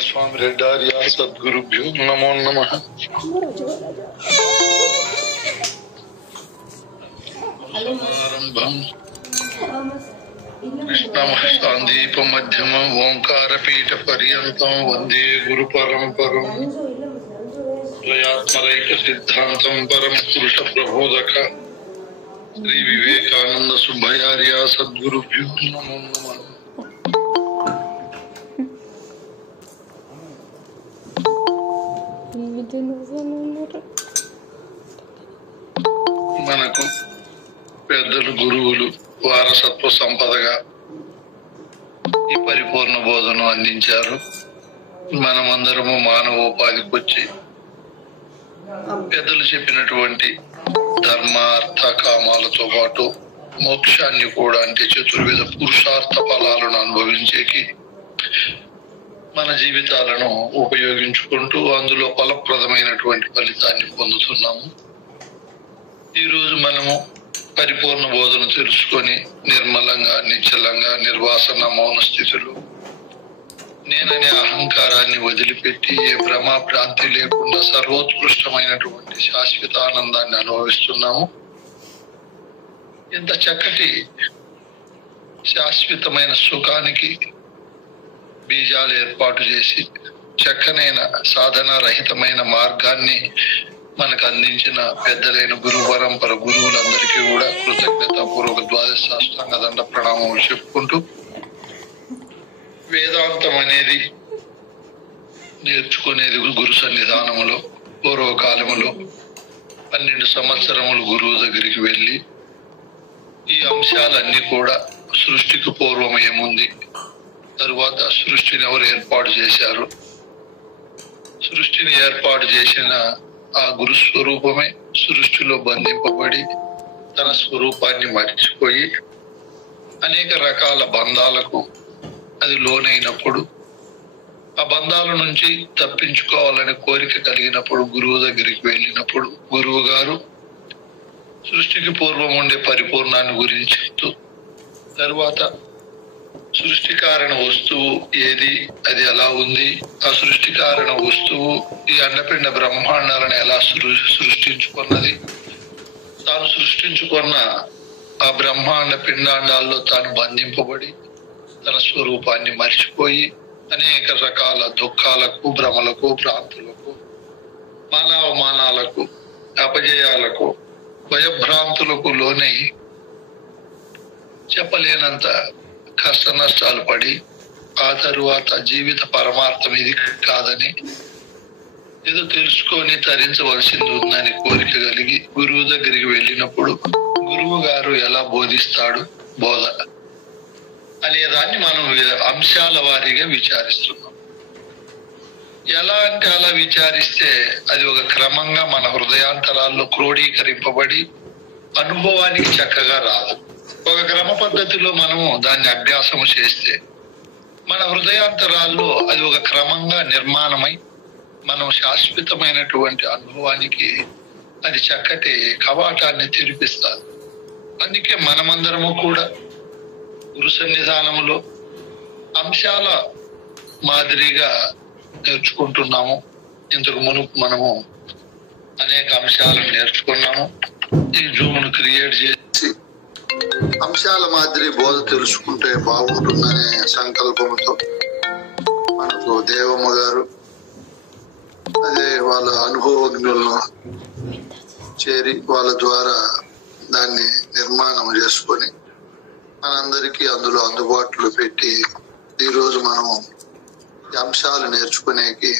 स्वामी रेड्डार्य सद्गुरुभ्यो नमो नमः। कृष्णमष्टादीपमध्यमम् ओंकारपीठपर्यन्तं वन्दे गुरुपरम्परम्। द्वयात्मैकसिद्धान्तं परमपुरुषप्रबोधक श्री विवेकानंद सुब्बयार्य सद्गुरुभ्यो नमो नमः। మనకు పెద్దలు గురువులు వారసత్వ సంపదగా ఈ పరిపూర్ణ బోధన అందించారు. మనమందరము మానవోపాధికి వచ్చి పెద్దలు చెప్పినటువంటి ధర్మ అర్థ కామాలతో పాటు మోక్షాన్ని కూడా, అంటే చతుర్వేద పురుషార్థ ఫలాలను అనుభవించేకి మన జీవితాలను ఉపయోగించుకుంటూ అందులో ఫలప్రదమైనటువంటి ఫలితాన్ని పొందుతున్నాము. ఈ రోజు మనము పరిపూర్ణ బోధన తెలుసుకొని నిర్మలంగా, నిశ్చలంగా, నిర్వాసన మౌన స్థితిలో నేననే అహంకారాన్ని వదిలిపెట్టి ఏ భ్రమ భ్రాంతి లేకుండా సర్వోత్కృష్టమైనటువంటి శాశ్వత ఆనందాన్ని అనుభవిస్తున్నాము. ఇంత చక్కటి శాశ్వతమైన సుఖానికి బీజాలు ఏర్పాటు చేసి చక్కనైన సాధన రహితమైన మార్గాన్ని మనకు అందించిన పెద్దలైన గురు పరంపర గురువులందరికీ కూడా కృతజ్ఞత పూర్వక ద్వాదశ సాష్టాంగ దండ ప్రణామములు చెప్పుకుంటూ, వేదాంతం అనేది నేర్చుకునేది గురు సన్నిధానములో పూర్వకాలములో 12 సంవత్సరములు గురువు దగ్గరికి వెళ్ళి ఈ అంశాలన్నీ కూడా సృష్టికి పూర్వం ఏముంది, తరువాత సృష్టిని ఎవరు ఏర్పాటు చేశారు, సృష్టిని ఏర్పాటు చేసిన ఆ గురు స్వరూపమే సృష్టిలో బంధింపబడి తన స్వరూపాన్ని మర్చిపోయి అనేక రకాల బంధాలకు అది లోనైనప్పుడు, ఆ బంధాల నుంచి తప్పించుకోవాలని కోరిక కలిగినప్పుడు గురువు దగ్గరికి వెళ్ళినప్పుడు గురువు గారు సృష్టికి పూర్వం ఉండే పరిపూర్ణాన్ని గురించి చెప్తూ, తరువాత సృష్టి కారణ వస్తువు ఏది, అది ఎలా ఉంది, ఆ సృష్టి కారణ వస్తువు ఈ అండపిండ బ్రహ్మాండాలను ఎలా సృష్టించుకున్నది, తాను సృష్టించుకున్న ఆ బ్రహ్మాండ పిండాండాల్లో తాను బంధింపబడి తన స్వరూపాన్ని మర్చిపోయి అనేక రకాల దుఃఖాలకు, భ్రమలకు, భ్రాంతులకు, మానవమానాలకు, అపజయాలకు, భయభ్రాంతులకు లోనై చెప్పలేనంత కష్ట నష్టాలు పడి ఆ తరువాత జీవిత పరమార్థం ఇది కాదని ఏదో తెలుసుకొని తరించవలసింది ఉందని కోరిక కలిగి గురువు దగ్గరికి వెళ్ళినప్పుడు గురువు గారు ఎలా బోధిస్తాడు బోధ అనే దాన్ని మనం అంశాల వారీగా విచారిస్తున్నాం. ఎలా అంటే అలా విచారిస్తే అది ఒక క్రమంగా మన హృదయాంతరాల్లో క్రోడీకరింపబడి అనుభవానికి చక్కగా రాదు. ఒక క్రమ పద్ధతిలో మనము దాన్ని అభ్యాసము చేస్తే మన హృదయాంతరాల్లో అది ఒక క్రమంగా నిర్మాణమై మనం శాశ్వతమైనటువంటి అనుభవానికి అది చక్కటి కవాటాన్ని తెరిపిస్తారు. అందుకే మనమందరము కూడా గురు సన్నిధానములో అంశాల మాదిరిగా నేర్చుకుంటున్నాము. ఇంతకు మునుపు మనము అనేక అంశాలను నేర్చుకున్నాము. ఈ జూమ్ను క్రియేట్ చేసి అంశాల మాదిరి బోధ తెలుసుకుంటే బాగుంటుందనే సంకల్పంతో మనకు దేవమ్మ గారు అదే వాళ్ళ అనుభవజ్ఞులను చేరి వాళ్ళ ద్వారా దాన్ని నిర్మాణం చేసుకొని మనందరికీ అందులో అందుబాటులో పెట్టి ఈరోజు మనము అంశాలు నేర్చుకునేకి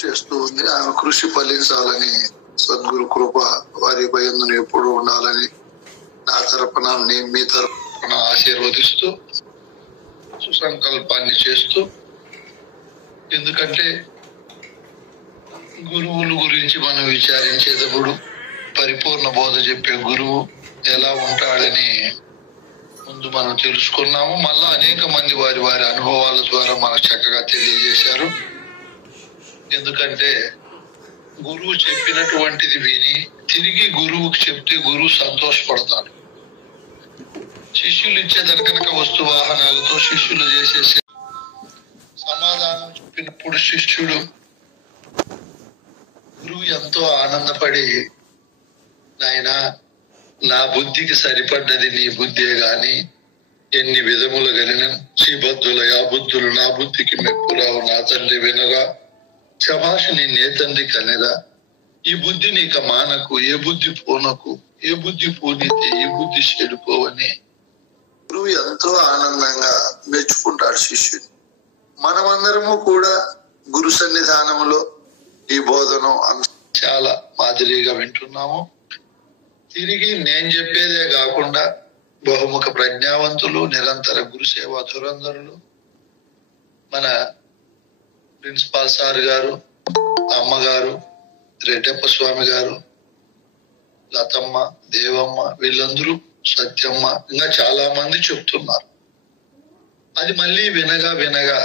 చేస్తూ ఉంది. ఆమె కృషి ఫలించాలని, సద్గురు కృప వారి భయందును ఎప్పుడు ఉండాలని నా తరపున మీ తరపున ఆశీర్వదిస్తూ సుసంకల్పాన్ని చేస్తూ, ఎందుకంటే గురువుల గురించి మనం విచారించేటప్పుడు పరిపూర్ణ బోధ చెప్పే గురువు ఎలా ఉంటాడని ముందు మనం తెలుసుకున్నాము. మళ్ళా అనేక మంది వారి వారి అనుభవాల ద్వారా మనకు చక్కగా తెలియజేశారు. ఎందుకంటే గురువు చెప్పినటువంటిది విని తిరిగి గురువుకి చెప్తే గురువు సంతోషపడతాడు. శిష్యులు ఇచ్చే కనుక వస్తు వాహనాలతో శిష్యులు చేసే చెప్పినప్పుడు శిష్యుడు గురువు ఎంతో ఆనందపడి, నాయనా, నా బుద్ధికి సరిపడ్డది నీ బుద్ధే గాని ఎన్ని విధములు కలిగిన శ్రీబద్ధులయా బుద్ధులు నా బుద్ధికి మెప్పురావు, నా తండ్రి వినరా, శభాష్ నిన్నే తండ్రి కనిరా, ఈ బుద్ధి నీక మానకు, ఏ బుద్ధి పోనకు, ఏ బుద్ధి పూనితే ఈ బుద్ధి చెడిపోవని గురువు ఎంతో ఆనందంగా మెచ్చుకుంటాడు శిష్యుని. మనమందరము కూడా గురు సన్నిధానంలో ఈ బోధను చాలా మాదిరిగా వింటున్నాము. తిరిగి నేను చెప్పేదే కాకుండా బహుముఖ ప్రజ్ఞావంతులు, నిరంతర గురు సేవా ధురంధరులు, మన ప్రిన్సిపాల్ సార్ గారు, అమ్మగారు, రెడ్డప్ప స్వామి గారు, లతమ్మ, దేవమ్మ, వీళ్ళందరూ, సత్యమ్మ, ఇంకా చాలా మంది చెప్తున్నారు. అది మళ్ళీ వినగా వినగా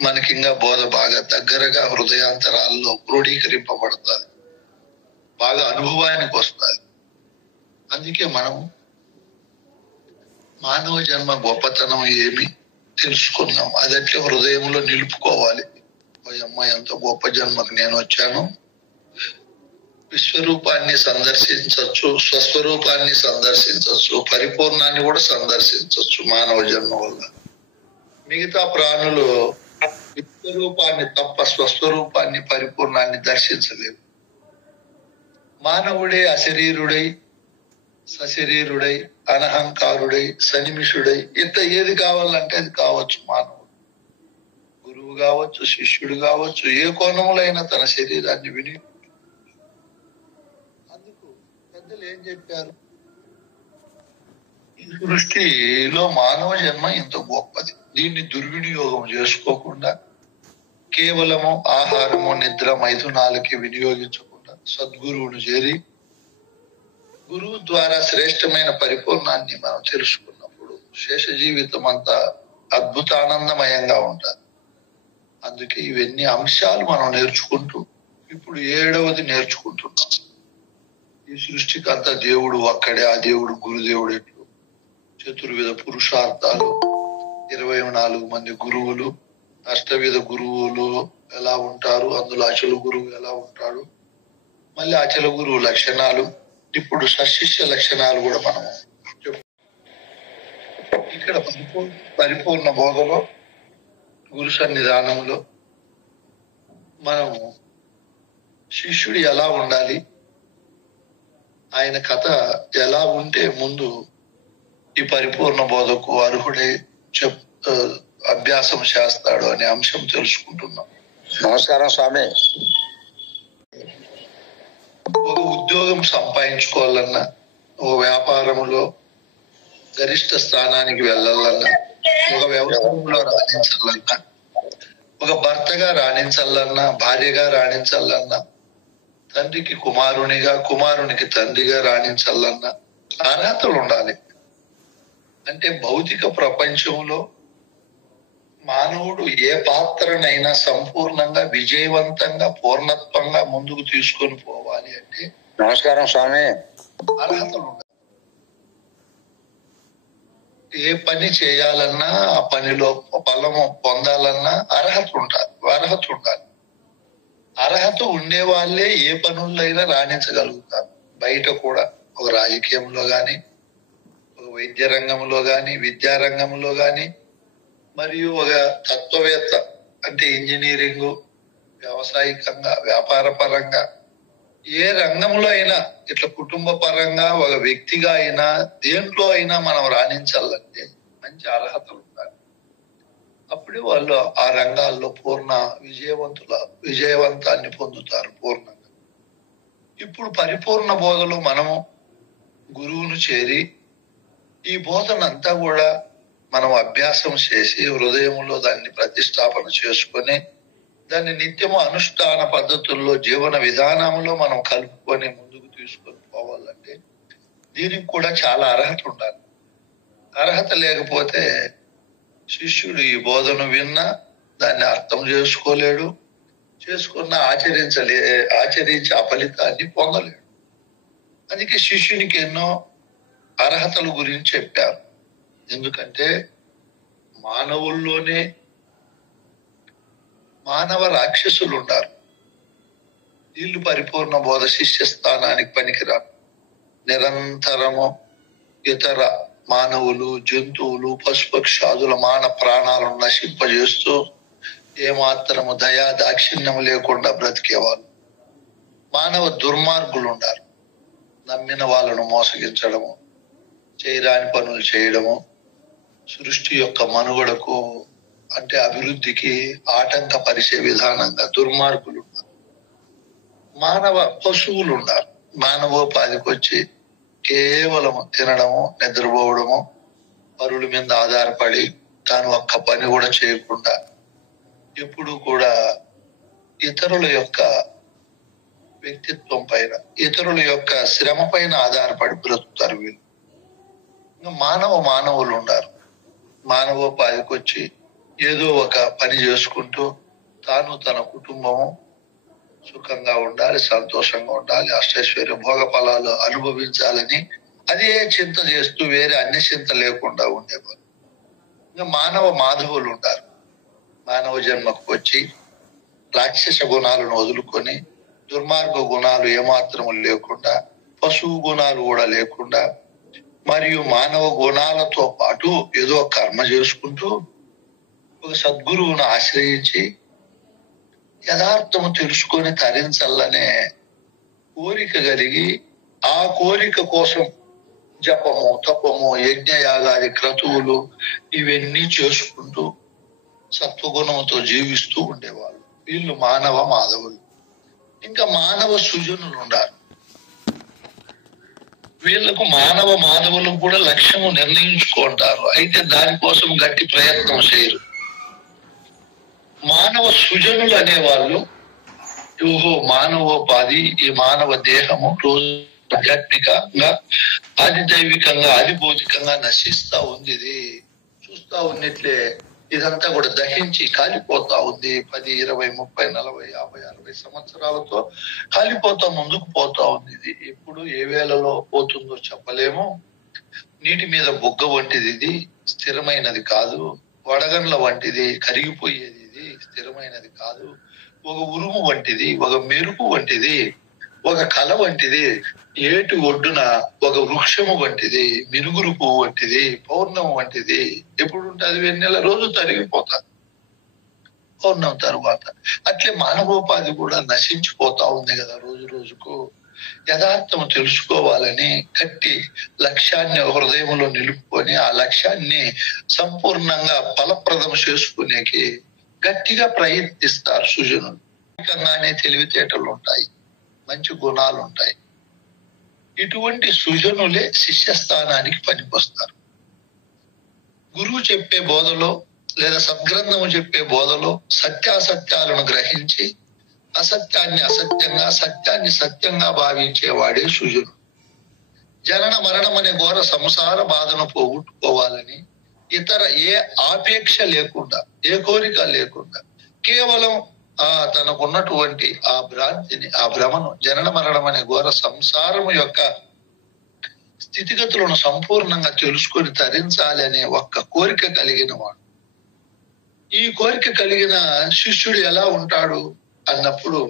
మనకి ఇంకా బోధ బాగా దగ్గరగా హృదయాంతరాల్లో క్రోడీకరింపబడుతుంది, బాగా అనుభవానికి వస్తుంది. అందుకే మనం మానవ జన్మ గొప్పతనం ఏమి తెలుసుకున్నాం, అది అట్లా హృదయంలో నిలుపుకోవాలి. అమ్మ, ఎంత గొప్ప జన్మకు నేను వచ్చాను. విశ్వరూపాన్ని సందర్శించవచ్చు, స్వస్వరూపాన్ని సందర్శించవచ్చు, పరిపూర్ణాన్ని కూడా సందర్శించవచ్చు మానవ జన్మ వల్ల. మిగతా ప్రాణులు విశ్వరూపాన్ని తప్ప స్వస్వరూపాన్ని, పరిపూర్ణాన్ని దర్శించలేవు. మానవుడే అశరీరుడై, సశరీరుడై, అనహంకారుడై, సనిమిషుడై, ఇట్లా ఏది కావాలంటే అది కావచ్చు. మానవుడు గురువు కావచ్చు, శిష్యుడు కావచ్చు, ఏ కోణంలో అయినా తన శరీరాన్ని విని. అందుకు పెద్దలు ఏం చెప్పారు, ఈ సృష్టిలో మానవ జన్మ ఇంత గొప్పది, దీన్ని దుర్వినియోగం చేసుకోకుండా కేవలము ఆహారము, నిద్ర, మైథునాలకి వినియోగించకుండా సద్గురువును చేరి గురువు ద్వారా శ్రేష్టమైన పరిపూర్ణాన్ని మనం తెలుసుకున్నప్పుడు శేష జీవితం అంతా అద్భుతానందమయంగా ఉంటుంది. అందుకే ఇవన్నీ అంశాలు మనం నేర్చుకుంటూ ఇప్పుడు 7వది నేర్చుకుంటున్నాం. ఈ సృష్టికి అంతా దేవుడు ఒక్కడే, ఆ దేవుడు గురుదేవుడు ఎట్లు, చతుర్విధ పురుషార్థాలు, 24 మంది గురువులు, అష్టవిధ గురువులు ఎలా ఉంటారు, అందులో అచల గురువు ఎలా ఉంటాడు, మళ్ళీ అచల గురువు లక్షణాలు, ఇప్పుడు సశిష్య లక్షణాలు కూడా మనం ఇక్కడ పరిపూర్ణ బోధలో గురు సన్నిధానంలో మనము శిష్యుడు ఎలా ఉండాలి, ఆయన కథ ఎలా ఉంటే ముందు ఈ పరిపూర్ణ బోధకు అర్హుడై అభ్యాసం చేస్తాడు అనే అంశం తెలుసుకుంటున్నాం. నమస్కారం స్వామి. ఒక ఉద్యోగం సంపాదించుకోవాలన్నా, ఒక వ్యాపారంలో గరిష్ట స్థానానికి వెళ్ళాలన్నా, ఒక వ్యవసాయంలో రాణించాలన్నా, ఒక భర్తగా రాణించాలన్నా, భార్యగా రాణించాలన్నా, తండ్రికి కుమారునిగా, కుమారునికి తండ్రిగా రాణించాలన్నా అర్హతలు ఉండాలి. అంటే భౌతిక ప్రపంచంలో మానవుడు ఏ పాత్రనైనా సంపూర్ణంగా, విజయవంతంగా, పూర్ణత్వంగా ముందుకు తీసుకొని పోవాలి అంటే నమస్కారం స్వామి, అర్హతలు ఉండాలి. ఏ పని చేయాలన్నా, ఆ పనిలో ఫలము పొందాలన్నా అర్హత ఉండాలి. అర్హత ఉండే వాళ్ళే ఏ పనుల్లో అయినా రాణించగలుగుతారు. బయట కూడా ఒక రాజకీయంలో గాని, ఒక వైద్య రంగంలో గాని, విద్యా రంగంలో గాని, మరియు ఒక తత్వవేత్త అంటే ఇంజనీరింగ్, వ్యవసాయికంగా, వ్యాపార పరంగా, ఏ రంగంలో అయినా, ఇట్లా కుటుంబ పరంగా, ఒక వ్యక్తిగా అయినా, దేంట్లో అయినా మనం రాణించాలంటే మంచి అర్హతలు ఉండాలి. అప్పుడే వాళ్ళు ఆ రంగాల్లో పూర్ణ విజయవంతాన్ని పొందుతారు పూర్ణంగా. ఇప్పుడు పరిపూర్ణ బోధలో మనము గురువును చేరి ఈ బోధనంతా కూడా మనం అభ్యాసం చేసి హృదయంలో దాన్ని ప్రతిష్టాపన చేసుకొని దాన్ని నిత్యము అనుష్ఠాన పద్ధతుల్లో, జీవన విధానంలో మనం కలుపుకొని ముందుకు తీసుకొని పోవాలంటే దీనికి కూడా చాలా అర్హత ఉండాలి. అర్హత లేకపోతే శిష్యుడు ఈ బోధను విన్నా దాన్ని అర్థం చేసుకోలేడు, చేసుకున్న ఆచరించి ఆ ఫలితాన్ని పొందలేడు. అందుకే శిష్యునికి ఎన్నో అర్హతల గురించి చెప్పారు. ఎందుకంటే మానవుల్లోనే మానవ రాక్షసులు ఉన్నారు. వీళ్ళు పరిపూర్ణ బోధ శిష్య స్థానానికి పనికిరారు. నిరంతరము ఇతర మానవులు, జంతువులు, పశుపక్షాదుల మాన ప్రాణాలను నశింపజేస్తూ ఏమాత్రము దయా దాక్షిణ్యం లేకుండా బ్రతికేవాళ్ళు. మానవ దుర్మార్గులు ఉన్నారు. నమ్మిన వాళ్ళను మోసగించడము, చేయరాని పనులు చేయడము, సృష్టి యొక్క మనుగడకు అంటే అభివృద్ధికి ఆటంకపరిచే విధానంగా దుర్మార్గులు ఉన్నారు. మానవ పశువులు ఉన్నారు. మానవోపాధికి వచ్చి కేవలం తినడము, నిద్రపోవడము, పరుల మీద ఆధారపడి తాను ఒక్క పని కూడా చేయకుండా ఎప్పుడు కూడా ఇతరుల యొక్క వ్యక్తిత్వం పైన, ఇతరుల యొక్క శ్రమ పైన ఆధారపడి బ్రతుకుతారు వీళ్ళు. ఇంకా మానవులు ఉన్నారు. మానవోపాధికి వచ్చి ఏదో ఒక పని చేసుకుంటూ తాను తన కుటుంబము సుఖంగా ఉండాలి, సంతోషంగా ఉండాలి, అష్టైశ్వర్య భోగ ఫలాలు అనుభవించాలని అదే చింత చేస్తూ వేరే అన్ని చింత లేకుండా ఉండేవారు. ఇంకా మాధవులు ఉంటారు. మానవ జన్మకు వచ్చి రాక్షస గుణాలను వదులుకొని దుర్మార్గ గుణాలు ఏమాత్రము లేకుండా, పశువు గుణాలు కూడా లేకుండా, మరియు మానవ గుణాలతో పాటు ఏదో కర్మ చేసుకుంటూ ఒక సద్గురువును ఆశ్రయించి యథార్థము తెలుసుకొని తరించాలనే కోరిక కలిగి ఆ కోరిక కోసం జపము, తపము, యజ్ఞయాగాది క్రతువులు ఇవన్నీ చేసుకుంటూ సత్వగుణంతో జీవిస్తూ ఉండేవాళ్ళు. వీళ్ళు మాధవులు. ఇంకా మానవ సృజనులు ఉన్నారు. వీళ్ళకు మాధవులకు కూడా లక్ష్యము నిర్ణయించుకుంటారు. అయితే దానికోసం గట్టి ప్రయత్నం చేయరు. మానవ సృజనులు అనేవాళ్ళు మానవోపాధి, ఈ మానవ దేహము రోజు ఆధ్యాత్మికంగా, ఆది దైవికంగా, ఆది భౌతికంగా నశిస్తా ఉంది. ఇది చూస్తా ఉన్నట్లే ఇదంతా కూడా దహించి కాలిపోతా ఉంది. 10, 20, 30, 40, 50, 60 సంవత్సరాలతో కాలిపోతా ముందుకు పోతా ఉంది. ఇది ఎప్పుడు ఏ వేళలో పోతుందో చెప్పలేము. నీటి మీద బొగ్గ వంటిది, ఇది స్థిరమైనది కాదు. వడగండ్ల వంటిది, కరిగిపోయేది, ఇది స్థిరమైనది కాదు. ఒక ఉరుము వంటిది, ఒక మెరుపు వంటిది, ఒక కళ వంటిది, ఏటి ఒడ్డున ఒక వృక్షము వంటిది, మినుగురు పువ్వు వంటిది, పౌర్ణమి వంటిది. ఎప్పుడు ఉంటుంది? వెన్నెల రోజు తరిగిపోతారు పౌర్ణమి తరువాత. అట్లే మానవోపాధి కూడా నశించిపోతా ఉంది కదా రోజు రోజుకు. యథార్థము తెలుసుకోవాలని గట్టి లక్ష్యాన్ని హృదయంలో నిలుపుకొని ఆ లక్ష్యాన్ని సంపూర్ణంగా ఫలప్రదం చేసుకునేకి గట్టిగా ప్రయత్నిస్తారు సృజనులు. తెలివితేటలు ఉంటాయి, మంచి గుణాలు ఉంటాయి. ఇటువంటి సృజనులే శిష్యస్థానానికి పనికొస్తారు. గురువు చెప్పే బోధలో లేదా సద్గ్రంథము చెప్పే బోధలో సత్యాసత్యాలను గ్రహించి అసత్యాన్ని అసత్యంగా, సత్యాన్ని సత్యంగా భావించేవాడే సృజనుడు. జనన మరణం అనే ఘోర సంసార బాధను పోగొట్టుకోవాలని ఇతర ఏ ఆపేక్ష లేకుండా, ఏ కోరిక లేకుండా కేవలం తనకున్నటువంటి ఆ భ్రాంతిని, ఆ భ్రమను, జనన మరణం అనే ఘోర సంసారము యొక్క స్థితిగతులను సంపూర్ణంగా తెలుసుకొని తరించాలి అనే ఒక్క కోరిక కలిగిన వాడు. ఈ కోరిక కలిగిన శిష్యుడు ఎలా ఉంటాడు అన్నప్పుడు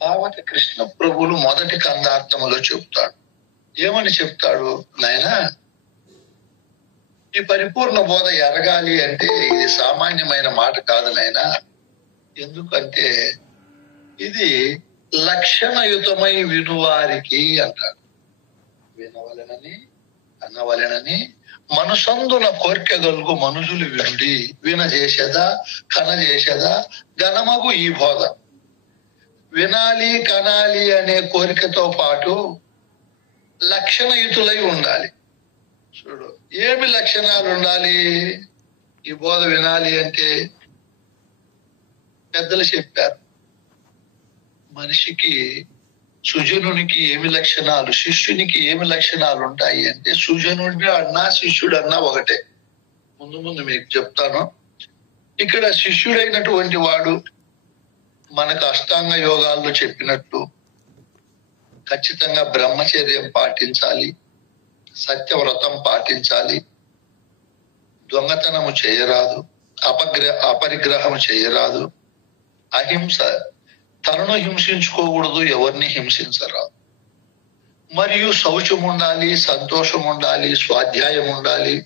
పార్వతి కృష్ణ ప్రభువులు మొదటి కందార్థములో చెప్తాడు. ఏమని చెప్తాడు? నాయనా, ఈ పరిపూర్ణ బోధ ఎరగాలి అంటే ఇది సామాన్యమైన మాట కాదు నాయనా. ఎందుకంటే ఇది లక్షణయుతమై వినువారికి అంటాడు. వినవలెనని, అన్నవలెనని మనసందున కోరిక గలుగు మనుషులు వినుడి. వినజేసేదా, కనజేసేదా ఘనమగు ఈ బోధ. వినాలి, కనాలి అనే కోరికతో పాటు లక్షణయుతులై ఉండాలి. చూడు, ఏమి లక్షణాలు ఉండాలి? ఈ బోధ వినాలి అంటే పెద్దలు చెప్పారు. మనిషికి, సుజనునికి ఏమి లక్షణాలు, శిష్యునికి ఏమి లక్షణాలు ఉంటాయి అంటే, సుజనుడి అన్నా శిష్యుడు అన్నా ఒకటే. ముందు మీకు చెప్తాను. ఇక్కడ శిష్యుడైనటువంటి వాడు మనకు అష్టాంగ యోగాల్లో చెప్పినట్టు ఖచ్చితంగా బ్రహ్మచర్యం పాటించాలి, సత్యవ్రతం పాటించాలి, దొంగతనము చేయరాదు, అపరిగ్రహం చేయరాదు. అహింస, తనను హింసించుకోకూడదు, ఎవరిని హింసించరాదు. మరియు శౌచం ఉండాలి, సంతోషం ఉండాలి, స్వాధ్యాయం ఉండాలి,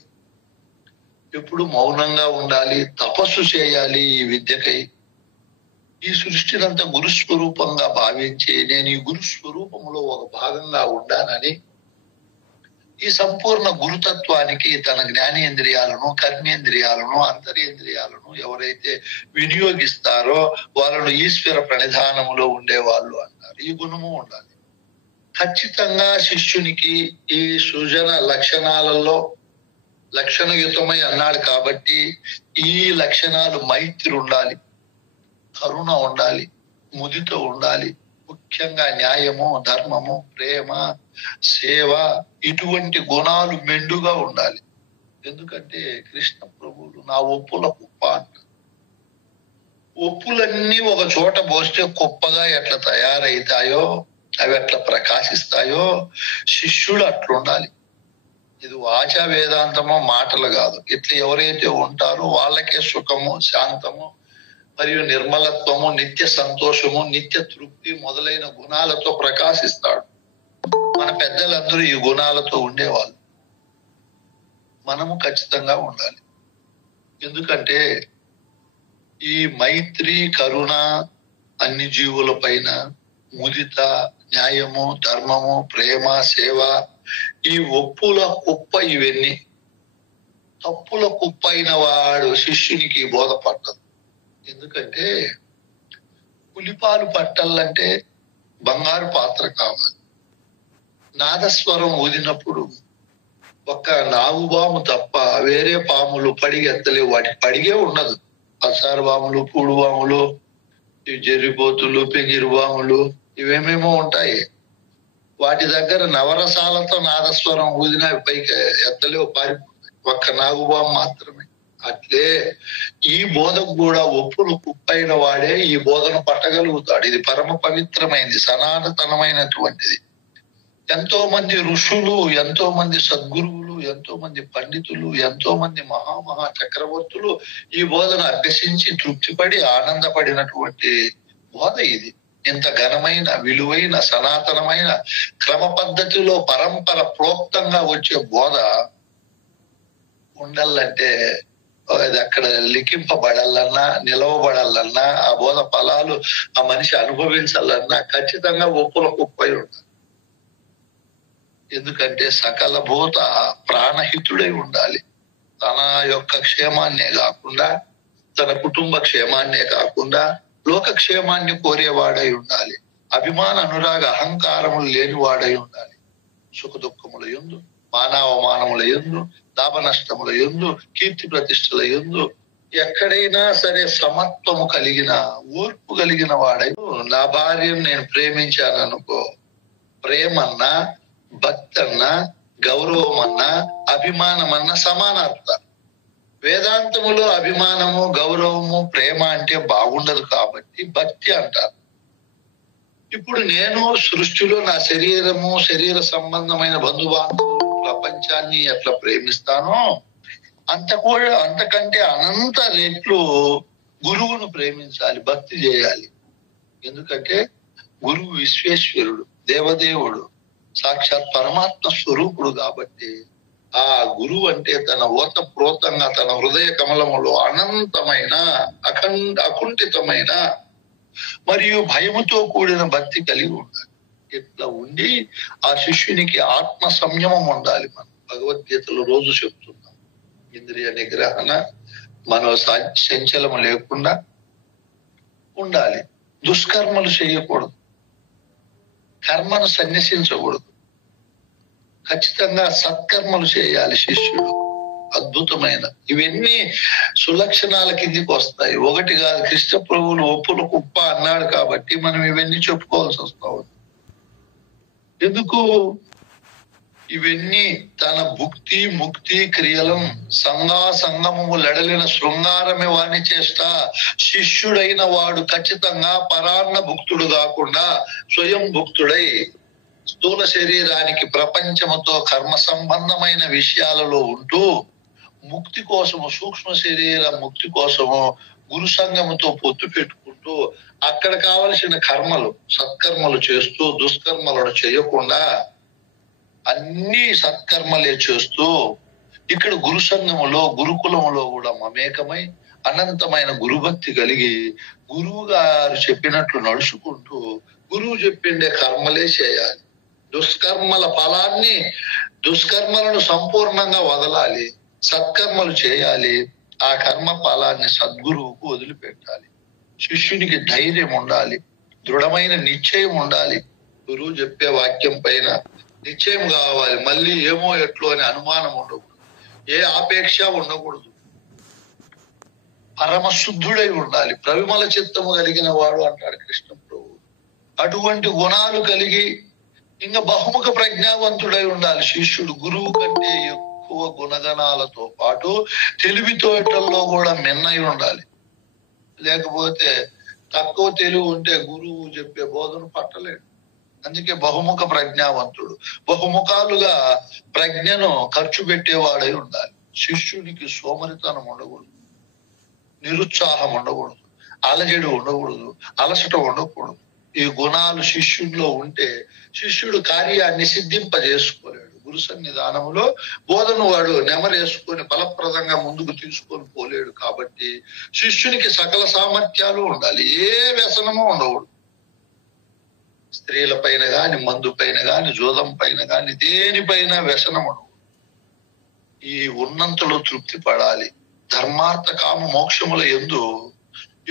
ఎప్పుడు మౌనంగా ఉండాలి, తపస్సు చేయాలి ఈ విద్యకై. ఈ సృష్టినంతా గురుస్వరూపంగా భావించి నేను ఈ గురుస్వరూపంలో ఒక భాగంగా ఉండానని ఈ సంపూర్ణ గురుతత్వానికి తన జ్ఞానేంద్రియాలను, కర్మేంద్రియాలను, అంతరేంద్రియాలను ఎవరైతే వినియోగిస్తారో వాళ్ళను ఈశ్వర ప్రణిధానములో ఉండే వాళ్ళు అంటారు. ఈ గుణము ఉండాలి. ఖచ్చితంగా శిష్యునికి ఈ సృజన లక్షణాలలో లక్షణయుతమై అన్నాడు కాబట్టి ఈ లక్షణాలు మైత్రి ఉండాలి, కరుణ ఉండాలి, ముదిత ఉండాలి, ముఖ్యంగా న్యాయము, ధర్మము, ప్రేమ, సేవ, ఇటువంటి గుణాలు మెండుగా ఉండాలి. ఎందుకంటే కృష్ణ ప్రభువులు నా ఒప్పుల కుప్ప అంటారు. ఒప్పులన్నీ ఒక చోట పోస్తే కుప్పగా ఎట్లా తయారైతాయో, అవి ఎట్లా ప్రకాశిస్తాయో శిష్యుడు అట్లుండాలి. ఇది వాచా వేదాంతమో మాటలు కాదు. ఇట్లా ఎవరైతే ఉంటారో వాళ్ళకే సుఖము, శాంతము మరియు నిర్మలత్వము, నిత్య సంతోషము, నిత్య తృప్తి మొదలైన గుణాలతో ప్రకాశిస్తాడు. మన పెద్దలందరూ ఈ గుణాలతో ఉండేవాళ్ళు. మనము ఖచ్చితంగా ఉండాలి. ఎందుకంటే ఈ మైత్రి, కరుణ, అన్ని జీవుల పైన ముదిత, న్యాయము, ధర్మము, ప్రేమ, సేవ, ఈ ఒప్పుల కుప్ప ఇవన్నీ తప్పుల కుప్ప అయిన వాడు శిష్యునికి బోధపడ్డదు. ఎందుకంటే పులిపాలు పట్టాలంటే బంగారు పాత్ర కావాలి. నాదస్వరం ఊదినప్పుడు ఒక్క నాగుబాము తప్ప వేరే పాములు పడిగెత్తలేవు. వాటి పడిగే ఉండదు. అసారు బాములు, పూడు బాములు, ఈ జర్రిపోతులు, పెంగిరు బాములు, ఇవేమేమో ఉంటాయి. వాటి దగ్గర నవరసాలతో నాదస్వరం ఊదిన పైకి ఎత్తలేవు, పారిపోతాయి. ఒక్క నాగుబాము మాత్రమే. అట్లే ఈ బోధకు కూడా ఒప్పులు కుప్పైన వాడే ఈ బోధన పట్టగలుగుతాడు. ఇది పరమ పవిత్రమైనది, సనాతనమైనటువంటిది. ఎంతో మంది ఋషులు, ఎంతో మంది సద్గురువులు, ఎంతో మంది పండితులు, ఎంతో మంది మహామహా చక్రవర్తులు ఈ బోధన అభ్యసించి తృప్తిపడి ఆనందపడినటువంటి బోధ ఇది. ఇంత ఘనమైన, విలువైన, సనాతనమైన క్రమ పద్ధతిలో పరంపర ప్రోక్తంగా వచ్చే బోధ ఉండాలంటే అది అక్కడ లిఖింపబడాలన్నా, నిలవబడాలన్నా, ఆ బోధ ఫలాలు ఆ మనిషి అనుభవించాలన్నా ఖచ్చితంగా ఒప్పుల కుప్పై ఉండాలి. ఎందుకంటే సకల భూత ప్రాణహితుడై ఉండాలి. తన యొక్క క్షేమాన్నే కాకుండా, తన కుటుంబ క్షేమాన్నే కాకుండా లోక క్షేమాన్ని కోరేవాడై ఉండాలి. అభిమాన, అనురాగ, అహంకారములు లేనివాడై ఉండాలి. సుఖ దుఃఖముల యందు, మానవమానముల యందు, లాభ నష్టముల యందు, కీర్తి ప్రతిష్టల యందు ఎక్కడైనా సరే సమత్వము కలిగిన, ఓర్పు కలిగిన వాడై, నా భార్యను నేను ప్రేమించాను అనుకో, ప్రేమన్నా, భక్తి అన్నా, గౌరవం అన్నా, అభిమానం అన్నా సమానార్థం. వేదాంతములో అభిమానము, గౌరవము, ప్రేమ అంటే బాగుండదు కాబట్టి భక్తి అంటారు. ఇప్పుడు నేను సృష్టిలో నా శరీరము, శరీర సంబంధమైన బంధుబాంధవులు, ప్రపంచాన్ని ఎట్లా ప్రేమిస్తానో అంతకంటే అనంత రెట్లు గురువును ప్రేమించాలి, భక్తి చేయాలి. ఎందుకంటే గురువు విశ్వేశ్వరుడు, దేవదేవుడు, సాక్షాత్ పరమాత్మ స్వరూపుడు కాబట్టి ఆ గురువు అంటే తన ఓతప్రోతంగా తన హృదయ కమలములో అనంతమైన, అకుంఠితమైన మరియు భయముతో కూడిన భక్తి కలిగి ఉండాలి. ఇట్లా ఉండి ఆ శిష్యునికి ఆత్మ సంయమం ఉండాలి. మనం భగవద్గీతలో రోజు చెప్తున్నాం. ఇంద్రియ నిగ్రహణ, మనో సంచలము లేకుండా ఉండాలి. దుష్కర్మలు చేయకూడదు, కర్మను సన్యసించకూడదు. ఖచ్చితంగా సత్కర్మలు చేయాలి శిష్యుడు. అద్భుతమైన ఇవన్నీ సులక్షణాల కిందికి వస్తాయి. ఒకటి కాదు, కృష్ణ ప్రభువులు ఒప్పుల కుప్ప అన్నాడు కాబట్టి మనం ఇవన్నీ చెప్పుకోవాల్సి వస్తా ఉంది. ఎందుకు? ఇవన్నీ తన భుక్తి ముక్తి క్రియలను సంగమము లడలిన శృంగారమే వాణి చేస్తా. శిష్యుడైన వాడు ఖచ్చితంగా పరాన్న భుక్తుడు కాకుండా స్వయం భుక్తుడై స్థూల శరీరానికి ప్రపంచముతో కర్మ సంబంధమైన విషయాలలో ఉంటూ ముక్తి కోసము, సూక్ష్మ శరీర ముక్తి కోసము గురు సంఘముతో పొత్తు పెట్టుకుంటూ అక్కడ కావలసిన కర్మలు, సత్కర్మలు చేస్తూ దుష్కర్మలను చేయకుండా అన్ని సత్కర్మలే చేస్తూ ఇక్కడ గురు సంఘములో, గురుకులములో కూడా మమేకమై అనంతమైన గురుభక్తి కలిగి గురువు గారు చెప్పినట్లు నడుచుకుంటూ గురువు చెప్పిండే కర్మలే చేయాలి. దుష్కర్మల ఫలాన్ని, దుష్కర్మలను సంపూర్ణంగా వదలాలి, సత్కర్మలు చేయాలి. ఆ కర్మ ఫలాన్ని సద్గురువుకు వదిలిపెట్టాలి. శిష్యునికి ధైర్యం ఉండాలి, దృఢమైన నిశ్చయం ఉండాలి. గురువు చెప్పే వాక్యం పైన నిశ్చయం కావాలి. మళ్ళీ ఏమో ఎట్లో అని అనుమానం ఉండకూడదు, ఏ ఆపేక్ష ఉండకూడదు. పరమశుద్ధుడై ఉండాలి, ప్రవిమల చిత్తము కలిగిన వాడు అంటాడు కృష్ణ ప్రభు. అటువంటి గుణాలు కలిగి ఇంకా బహుముఖ ప్రజ్ఞావంతుడై ఉండాలి శిష్యుడు. గురువు కంటే ఎక్కువ గుణగణాలతో పాటు తెలివితేటల్లో కూడా మిన్నై ఉండాలి. లేకపోతే తక్కువ తెలివి ఉంటే గురువు చెప్పే బోధన పట్టలేడు. అందుకే బహుముఖ ప్రజ్ఞావంతుడు, బహుముఖాలుగా ప్రజ్ఞను ఖర్చు పెట్టేవాడై ఉండాలి. శిష్యునికి సోమరితనం ఉండకూడదు, నిరుత్సాహం ఉండకూడదు, అలజడి ఉండకూడదు, అలసట ఉండకూడదు. ఈ గుణాలు శిష్యుల్లో ఉంటే శిష్యుడు కార్యాన్ని సిద్ధింపజేసుకోలేడు. గురు సన్నిధానంలో బోధన వాడు నెమరేసుకొని ఫలప్రదంగా ముందుకు తీసుకొని పోలేడు. కాబట్టి శిష్యునికి సకల సామర్థ్యాలు ఉండాలి, ఏ వ్యసనము ఉండకూడదు. స్త్రీల పైన గాని, మందు పైన గాని, జోదం పైన గాని, దేనిపైన వ్యసనం ఉండకూడదు. ఈ ఉన్నంతలో తృప్తి పడాలి. ధర్మార్థ కామ మోక్షముల యందు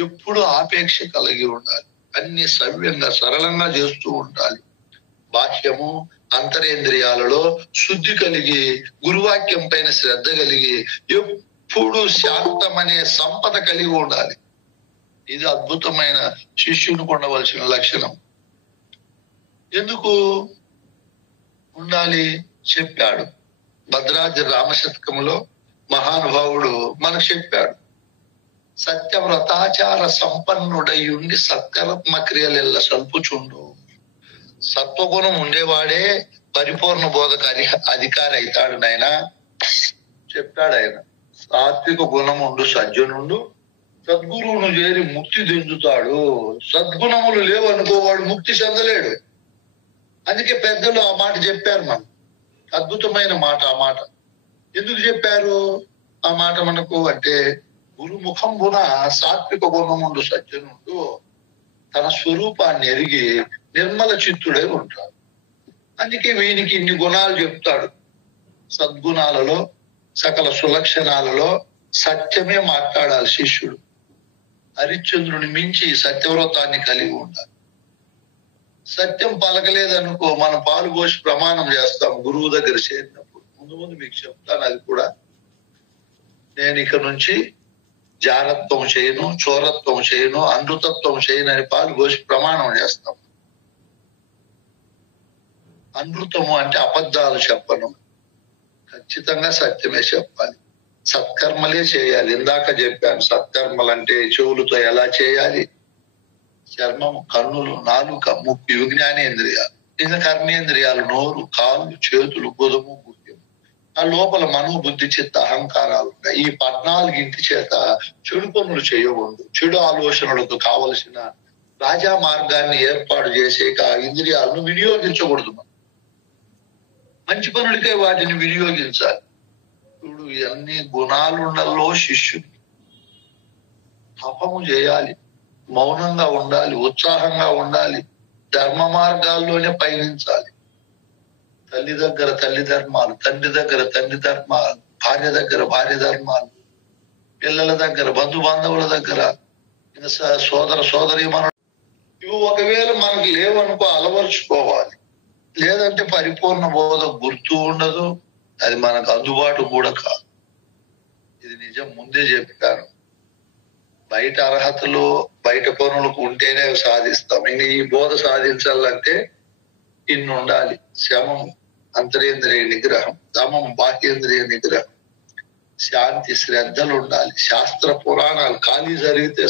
ఎప్పుడు ఆపేక్ష కలిగి ఉండాలి. అన్ని సవ్యంగా సరళంగా చేస్తూ ఉండాలి. బాహ్యము అంతరేంద్రియాలలో శుద్ధి కలిగి గురువాక్యం పైన శ్రద్ధ కలిగి ఎప్పుడు శాంతమనే సంపద కలిగి ఉండాలి. ఇది అద్భుతమైన శిష్యునికి ఉండవలసిన లక్షణం. ఎందుకు ఉండాలి చెప్పాడు భద్రాద్రి రామశతకములో మహానుభావుడు మనకు చెప్పాడు. సత్యవ్రతాచార సంపన్నుడై ఉండి సత్కర్మ క్రియలెల్ల సల్పుచుండు. సత్వగుణం ఉండేవాడే పరిపూర్ణ బోధక అధికారి అవుతాడు నాయన చెప్పాడు ఆయన. సాత్విక గుణం ఉండు సజ్జనుండు, సద్గురువును చేరి ముక్తి దించుతాడు. సద్గుణములు లేవనుకోవాడు ముక్తి చెందలేడు. అందుకే పెద్దలు ఆ మాట చెప్పారు. మనం అద్భుతమైన మాట. ఆ మాట ఎందుకు చెప్పారు ఆ మాట మనకు అంటే, గురుముఖంబున సాత్విక గుణముండు సజ్జనుండు తన స్వరూపాన్ని ఎరిగి నిర్మల చిత్తుడై ఉంటాడు. అందుకే వీనికి ఇన్ని గుణాలు చెప్తాడు. సద్గుణాలలో, సకల సులక్షణాలలో సత్యమే మాట్లాడాలి శిష్యుడు. హరిశ్చంద్రుని మించి సత్యవ్రతాన్ని కలిగి ఉండాలి. సత్యం పలకలేదనుకో మనం పాలు పోసి ప్రమాణం చేస్తాం గురువు దగ్గర చేరినప్పుడు. ముందు మీకు చెప్తాను అది కూడా. నేను ఇక నుంచి జారత్వం చేయను, చోరత్వం చేయను, అనృతత్వం చేయను అని పాలు పోసి ప్రమాణం చేస్తాం. అనృతము అంటే అబద్ధాలు చెప్పను, ఖచ్చితంగా సత్యమే చెప్పాలి. సత్కర్మలే చేయాలి. ఇందాక చెప్పాను సత్కర్మలు అంటే చెవులతో ఎలా చేయాలి, చర్మము, కన్నులు, నాలుక, ముక్కు, విజ్ఞానేంద్రియాలు, ఇంకా కర్మేంద్రియాలు, నోరు, కాళ్ళు, చేతులు, గుదము, గుహ్యం. ఆ లోపల మనో బుద్ధి చిత్త అహంకారాలు ఉంటాయి. ఈ 14 చేత చెడు పనులు చేయకూడదు. చెడు ఆలోచనలకు కావలసిన రాజా మార్గాన్ని ఏర్పాటు చేసే ఇంద్రియాలను వినియోగించకూడదు. మంచి పనులకే వాటిని వినియోగించాలి. ఇప్పుడు అన్ని గుణాలుండల్లో శిష్యుడు తపము చేయాలి, మౌనంగా ఉండాలి, ఉత్సాహంగా ఉండాలి, ధర్మ మార్గాల్లోనే పయనించాలి. తల్లి దగ్గర తల్లి ధర్మాలు, తండ్రి దగ్గర తండ్రి ధర్మాలు, భార్య దగ్గర భార్య ధర్మాలు, పిల్లల దగ్గర, బంధు బాంధవుల దగ్గర, సోదర సోదరీమణులు, ఇవి ఒకవేళ మనకి లేవనుకో అలవరుచుకోవాలి. లేదంటే పరిపూర్ణ బోధ గుర్తు ఉండదు, అది మనకు అందుబాటు కూడా కాదు. ఇది నిజం, ముందే చెప్పాను. బయట అర్హతలు, బయట పనులకు ఉంటేనే సాధిస్తాం. ఇంకా ఈ బోధ సాధించాలంటే ఇన్ని ఉండాలి. శమం అంతరేంద్రియ నిగ్రహం, దమం బాహ్యేంద్రియ నిగ్రహం, శాంతి, శ్రద్ధలు ఉండాలి. శాస్త్ర పురాణాలు ఖాళీ జరిగితే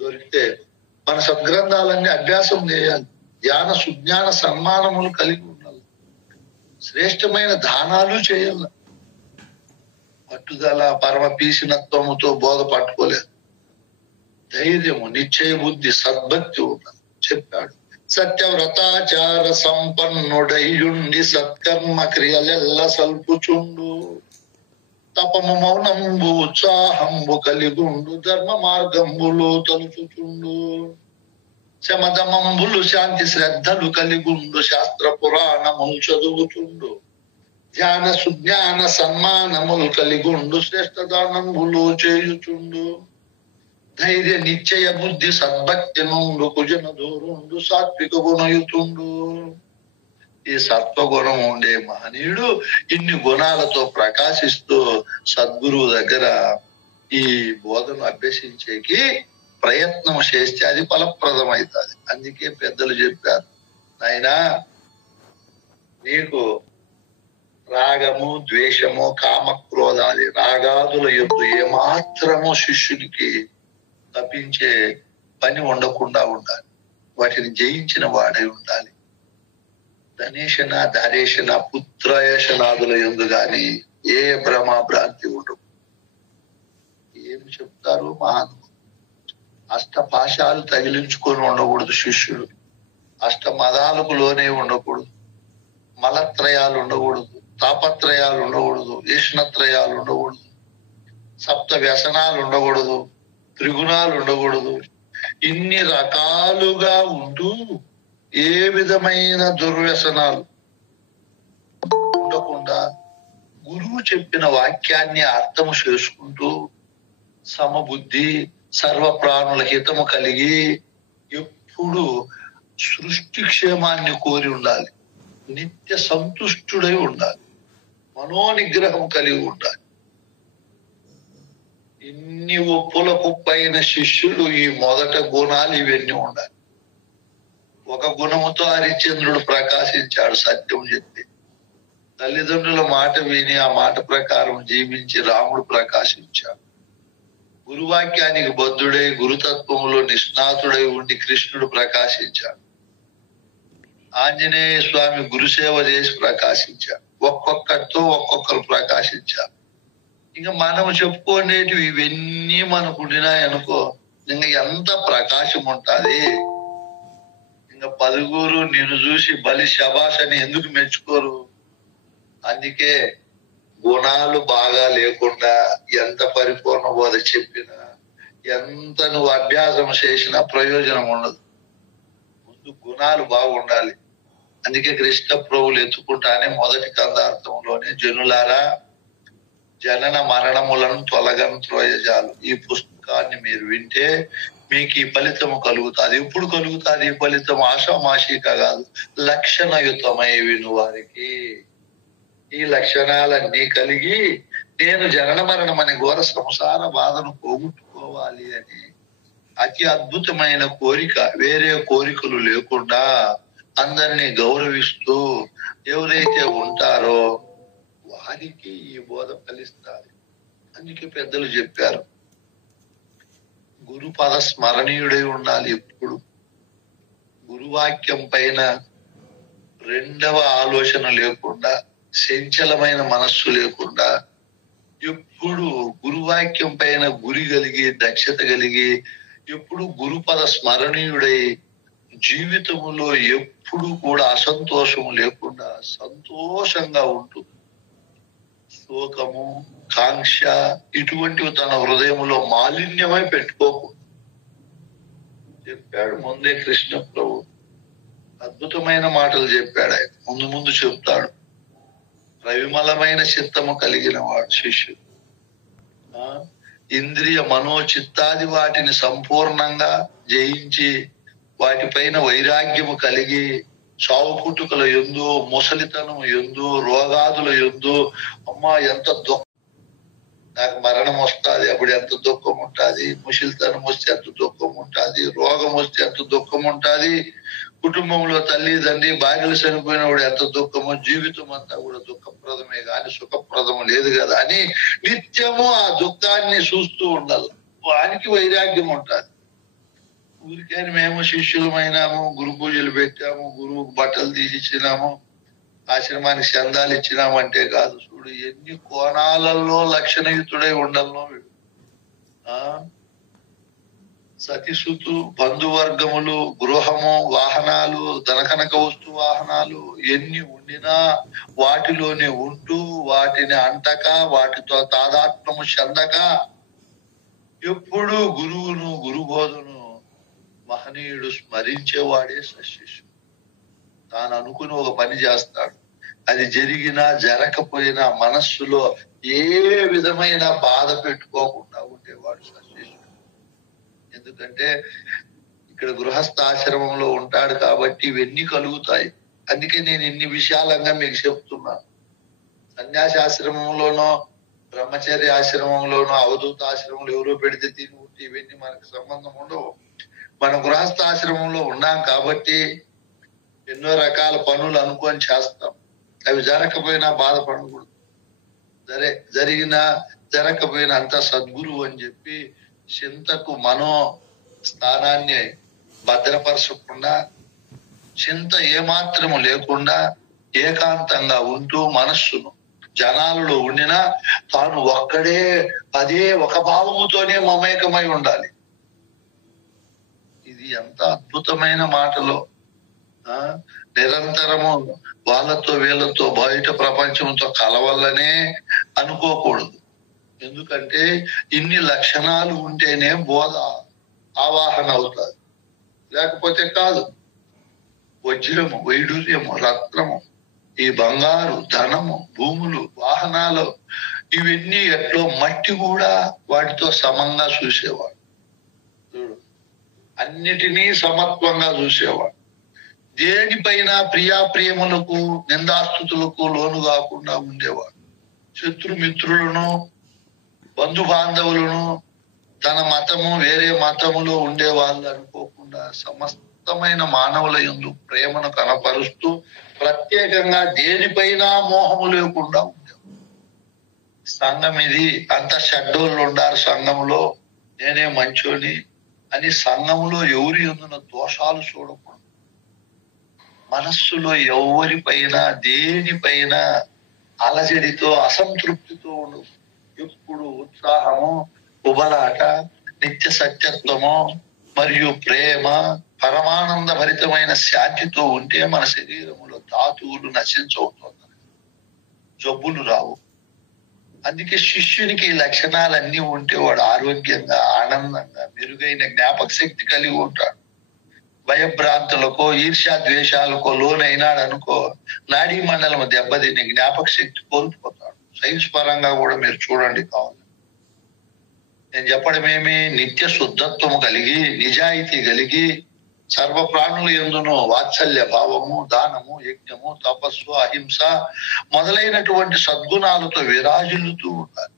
దొరికితే మన సద్గ్రంథాలన్నీ అభ్యాసం చేయాలి. జ్ఞాన సుజ్ఞాన సన్మానములు కలిగి ఉండాలి. శ్రేష్టమైన దానాలు చేయాలి. పట్టుదల పరమ పీసినత్వముతో బోధ పట్టుకోలేదు. ధైర్యము, నిశ్చయ బుద్ధి, సద్భక్తి ఉన్నది చెప్పాడు. సత్యవ్రతాచార సంపన్నుడైయుండి సత్కర్మ క్రియలెల్ల సల్పుచుండు, తపము మౌనంబు ఉత్సాహంబు కలిగుండు, ధర్మ మార్గంబులో తలుచుచుండు, శమదమంబులు శాంతి శ్రద్ధలు కలిగుండు, శాస్త్ర పురాణములు చదువుచుండు, ధ్యాన సుజ్ఞాన సన్మానములు కలిగుండు, శ్రేష్ఠ దానంబులు చేయుచుండు, ధైర్య నిశ్చయ బుద్ధి సద్భక్తి నుండు, కుజన దూరుండు, సాత్విక గుణయుతుండు. ఈ సత్వగుణం ఉండే మహనీయుడు ఇన్ని గుణాలతో ప్రకాశిస్తూ సద్గురువు దగ్గర ఈ బోధను అభ్యసించేకి ప్రయత్నం చేస్తే అది ఫలప్రదమవుతుంది. అందుకే పెద్దలు చెప్పారు, నాయనా నీకు రాగము, ద్వేషము, కామక్రోధాది రాగాదుల యందు ఏమాత్రము శిష్యునికి తప్పించే పని ఉండకుండా ఉండాలి. వాటిని జయించిన వాడై ఉండాలి. ధనేషణ, ధారేషణ, పుత్రయశనాదుల యందు గాని ఏ భ్రమ భ్రాంతి ఉండవు. ఏమి చెప్తారు మహాను? అష్టపాశాలు తగిలించుకొని ఉండకూడదు శిష్యుడు, అష్టమదాలకు లోనే ఉండకూడదు, మలత్రయాలు ఉండకూడదు, తాపత్రయాలు ఉండకూడదు, ఈష్ణత్రయాలు ఉండకూడదు, సప్త వ్యసనాలు ఉండకూడదు, త్రిగుణాలు ఉండకూడదు. ఇన్ని రకాలుగా ఉంటూ ఏ విధమైన దుర్వ్యసనాలు ఉండకుండా గురువు చెప్పిన వాక్యాన్ని అర్థము చేసుకుంటూ సమబుద్ధి, సర్వ ప్రాణుల హితము కలిగి ఎప్పుడు సృష్టి క్షేమాన్ని కోరి ఉండాలి, నిత్య సంతుష్టుడై ఉండాలి, మనోనిగ్రహం కలిగి ఉండాలి. ఇన్ని ఒప్పులకు పైన శిష్యులు ఈ మొదట గుణాలు ఇవన్నీ ఉండాలి. ఒక గుణముతో హరిశ్చంద్రుడు ప్రకాశించాడు సత్యం చెప్పి. తల్లిదండ్రుల మాట విని ఆ మాట ప్రకారం జీవించి రాముడు ప్రకాశించాడు. గురువాక్యానికి బద్ధుడై గురుతత్వములో నిష్ణాతుడై ఉండి కృష్ణుడు ప్రకాశించాడు. ఆంజనేయ స్వామి గురుసేవ చేసి ప్రకాశించాడు. ఒక్కొక్కరితో ఒక్కొక్కరు ప్రకాశించారు. ఇంకా మనం చెప్పుకునేటివి ఇవన్నీ మనకు ఉండినాయనుకో, ఇంకా ఎంత ప్రకాశం ఉంటుంది. ఇంకా పలుగురు నిన్ను చూసి బలి శబాష్ అని ఎందుకు మెచ్చుకోరు? అందుకే గుణాలు బాగా లేకుండా ఎంత పరిపూర్ణ బోధ చెప్పినా, ఎంత నువ్వు అభ్యాసం చేసినా ప్రయోజనం ఉండదు. ముందు గుణాలు బాగుండాలి. అందుకే కృష్ణ ప్రభువులు ఎత్తుకుంటానే మొదటి కందార్థంలోనే, జనులారా జనన మరణములను తొలగను త్రోయజాలు, ఈ పుస్తకాన్ని మీరు వింటే మీకు ఈ ఫలితము కలుగుతుంది. ఎప్పుడు కలుగుతుంది ఈ ఫలితం? ఆషామాషిక కాదు, లక్షణయుతమై విను వారికి. ఈ లక్షణాలన్నీ కలిగి నేను జనన మరణం అనే ఘోర సంసార బాధను పోగొట్టుకోవాలి అని అతి అద్భుతమైన కోరిక, వేరే కోరికలు లేకుండా అందరినీ గౌరవిస్తూ ఎవరైతే ఉంటారో వారికి ఈ బోధ ఫలిస్తుంది. అందుకే పెద్దలు చెప్పారు, గురుపద స్మరణీయుడై ఉండాలి. ఎప్పుడు గురువాక్యం పైన రెండవ ఆలోచన లేకుండా, చంచలమైన మనస్సు లేకుండా, ఎప్పుడు గురువాక్యం పైన గురి కలిగి దక్షత కలిగి ఎప్పుడు గురుపద స్మరణీయుడై జీవితములో ఎప్పుడు కూడా అసంతోషము లేకుండా సంతోషంగా ఉంటూ శోకము, కాంక్ష ఇటువంటివి తన హృదయంలో మాలిన్యమై పెట్టుకోకు చెప్పాడు ముందే కృష్ణ ప్రభు. అద్భుతమైన మాటలు చెప్పాడు ఆయన. ముందు ముందు చెప్తాడు, ప్రవిమలమైన చిత్తము కలిగిన వాడు శిష్యుడు. ఇంద్రియ మనోచిత్తాది వాటిని సంపూర్ణంగా జయించి వాటిపైన వైరాగ్యము కలిగి చావు పుట్టుకల యందు, ముసలితనం యందు, రోగాదుల యందు అమ్మా ఎంత దుఃఖం, నాకు మరణం వస్తుంది అప్పుడు ఎంత దుఃఖం ఉంటుంది, ముసలితనం వస్తే ఎంత దుఃఖం ఉంటుంది, రోగం వస్తే ఎంత దుఃఖం ఉంటుంది, కుటుంబంలో తల్లి తండ్రి భార్యలు చనిపోయినప్పుడు ఎంత దుఃఖమో, జీవితం అంతా కూడా దుఃఖప్రదమే కానీ సుఖప్రదము లేదు కదా అని నిత్యము ఆ దుఃఖాన్ని చూస్తూ ఉండాలి. వానికి వైరాగ్యం ఉంటుంది. ఊరికైనా మేము శిష్యులమైనాము, గురు పూజలు పెట్టాము, గురువుకు బట్టలు తీసిచ్చినాము, ఆశ్రమానికి చందాలు ఇచ్చినామంటే కాదు. చూడు ఎన్ని కోణాలలో లక్షణయుతుడై ఉండల్లో వీడు. సతిసుతు, బంధువర్గములు, గృహము, వాహనాలు, ధనకనక వస్తు వాహనాలు ఎన్ని ఉండినా వాటిలోనే ఉంటూ వాటిని అంటక వాటితో తాదాత్మ్యము చెందక ఎప్పుడు గురువును గురుబోధను మహనీయుడు స్మరించేవాడే సశిష్యుడు. తాను అనుకుని ఒక పని చేస్తాడు, అది జరిగినా జరగకపోయినా మనస్సులో ఏ విధమైన బాధ పెట్టుకోకుండా ఉండేవాడు సశిష్యుడు. ఎందుకంటే ఇక్కడ గృహస్థాశ్రమంలో ఉంటాడు కాబట్టి ఇవన్నీ కలుగుతాయి. అందుకే నేను ఇన్ని విశాలంగా మీకు చెప్తున్నాను. సన్యాసి ఆశ్రమంలోనో బ్రహ్మచర్య ఆశ్రమంలోనో అవధూత ఆశ్రమంలో ఎవరో పెడితే తిని ఇవన్నీ మనకు సంబంధం ఉండవు. మనం గృహస్థాశ్రమంలో ఉన్నాం కాబట్టి ఎన్నో రకాల పనులు అనుకొని చేస్తాం. అవి జరగకపోయినా బాధపడకూడదు, జరిగినా జరగకపోయినా అంతా సద్గురువు అని చెప్పి చింతకు మనో స్థానాన్ని భద్రపరచకుండా చింత ఏమాత్రము లేకుండా ఏకాంతంగా ఉంటూ మనస్సును జనాలలో ఉండినా తాను ఒక్కడే అదే ఒక భావముతోనే మమేకమై ఉండాలి. ఇది ఎంత అద్భుతమైన మాటలో. నిరంతరము వాళ్ళతో వీళ్ళతో బయట ప్రపంచంతో కలవల్లనే అనుకోకూడదు. ఎందుకంటే ఇన్ని లక్షణాలు ఉంటేనే బోధ ఆవాహన అవుతుంది, లేకపోతే కాదు. వజ్రము, వైడూర్యము, రత్నము, ఈ బంగారు, ధనము, భూములు, వాహనాలు ఇవన్నీ ఎట్లో మట్టి కూడా వాటితో సమంగా చూసేవాడు. చూడు, అన్నిటినీ సమత్వంగా చూసేవాడు. దేనిపైన ప్రియాప్రియములకు నిందాస్తుతులకు లోను కాకుండా ఉండేవాడు. శత్రుమిత్రులను, బంధు బాంధవులను, తన మతము వేరే మతములో ఉండే వాళ్ళు అనుకోకుండా సమస్తమైన మానవుల యందు ప్రేమను కనపరుస్తూ ప్రత్యేకంగా దేనిపైన మోహము లేకుండా ఉండేవాడు. సంఘం ఇది, అంత షడ్డోళ్ళు ఉండారు సంఘంలో, నేనే మంచోని అని సంఘంలో ఎవరి యందున దోషాలు చూడకూడదు. మనస్సులో ఎవరిపైన దేనిపైన అలజడితో అసంతృప్తితో ఉండదు. ఎప్పుడు ఉత్సాహము, ఉబలాట, నిత్య సత్యత్వము మరియు ప్రేమ, పరమానంద భరితమైన శాంతితో ఉంటే మన శరీరంలో ధాతువులు నశించవుతుంది, జబ్బులు రావు. అందుకే శిష్యునికి ఈ లక్షణాలన్నీ ఉంటే వాడు ఆరోగ్యంగా, ఆనందంగా, మెరుగైన జ్ఞాపక శక్తి కలిగి ఉంటాడు. భయభ్రాంతులకో ఈర్ష్యా ద్వేషాలకో లోనైనాడు అనుకో, నాడీ మండలం దెబ్బతిని జ్ఞాపక శక్తి కోల్పోతాడు. సైన్స్ పరంగా కూడా మీరు చూడండి కావాలి. నేను చెప్పడం ఏమి, నిత్య శుద్ధత్వము కలిగి, నిజాయితీ కలిగి, సర్వ ప్రాణుల యందును వాత్సల్య భావము, దానము, యజ్ఞము, తపస్సు, అహింస మొదలైనటువంటి సద్గుణాలతో విరాజిల్లుతూ ఉండాలి.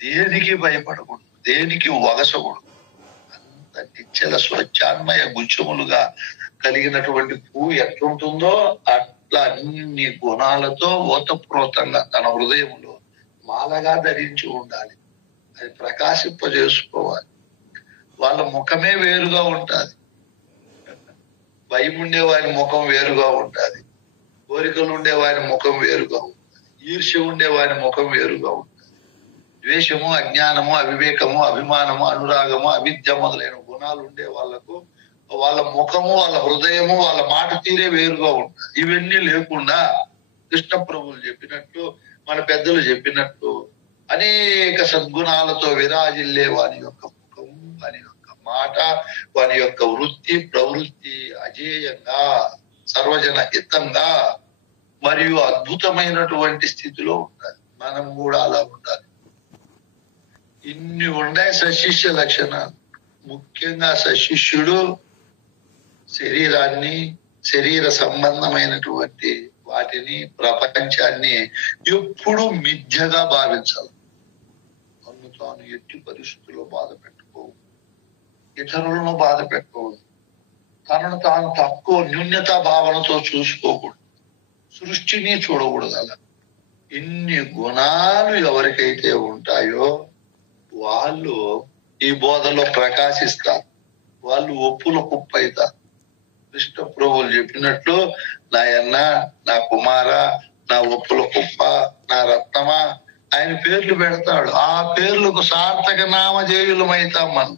దేనికి భయపడకూడదు, దేనికి వగసకూడదు. అంత నిశ్చల స్వచ్ఛాన్మయ గుచ్చములుగా కలిగినటువంటి పువ్వు ఎట్లుంటుందో అట్లా అన్ని గుణాలతో ఓతప్రోతంగా తన హృదయంలో మాలగా ధరించి ఉండాలి. అది ప్రకాశింపజేసుకోవాలి. వాళ్ళ ముఖమే వేరుగా ఉంటుంది. భయం ఉండే వారి ముఖం వేరుగా ఉంటుంది, కోరికలు ఉండే వారి ముఖం వేరుగా ఉంటుంది, ఈర్ష్య ఉండే వారి ముఖం వేరుగా ఉంటుంది. ద్వేషము, అజ్ఞానము, అవివేకము, అభిమానము, అనురాగము, అవిద్య మొదలైన గుణాలు ఉండే వాళ్ళకు వాళ్ళ ముఖము, వాళ్ళ హృదయము, వాళ్ళ మాట తీరే వేరుగా ఉంటుంది. ఇవన్నీ లేకుండా కృష్ణ ప్రభువులు చెప్పినట్టు, మన పెద్దలు చెప్పినట్టు అనేక సద్గుణాలతో విరాజిల్లే వాని యొక్క ముఖం, వాని యొక్క మాట, వాని యొక్క వృత్తి ప్రవృత్తి అజేయంగా, సర్వజన హితంగా మరియు అద్భుతమైనటువంటి స్థితిలో ఉండాలి. మనం కూడా అలా ఉండాలి. ఇన్ని ఉన్నాయి సశిష్య లక్షణాలు. ముఖ్యంగా సశిష్యుడు శరీరాన్ని, శరీర సంబంధమైనటువంటి వాటిని, ప్రపంచాన్ని ఎప్పుడు మిథ్యగా భావించాలి. తాను ఎట్టి పరిస్థితుల్లో బాధ పెట్టుకోవు, ఇతరులను బాధ పెట్టుకోవద్దు, తనను తాను తక్కువ న్యూన్యతా భావనతో చూసుకోకూడదు, సృష్టిని చూడకూడదు. అలా ఇన్ని గుణాలు ఎవరికైతే ఉంటాయో వాళ్ళు ఈ బోధలో ప్రకాశిస్తారు, వాళ్ళు ఒప్పుల కుప్పైతారు. కృష్ణ ప్రభువులు చెప్పినట్లు నాయన్న, నా కుమార, నా ఒప్పుల కుప్ప, నా రత్నమా, ఆయన పేర్లు పెడతాడు. ఆ పేర్లకు సార్థక నామధేయులమైతాం మనం.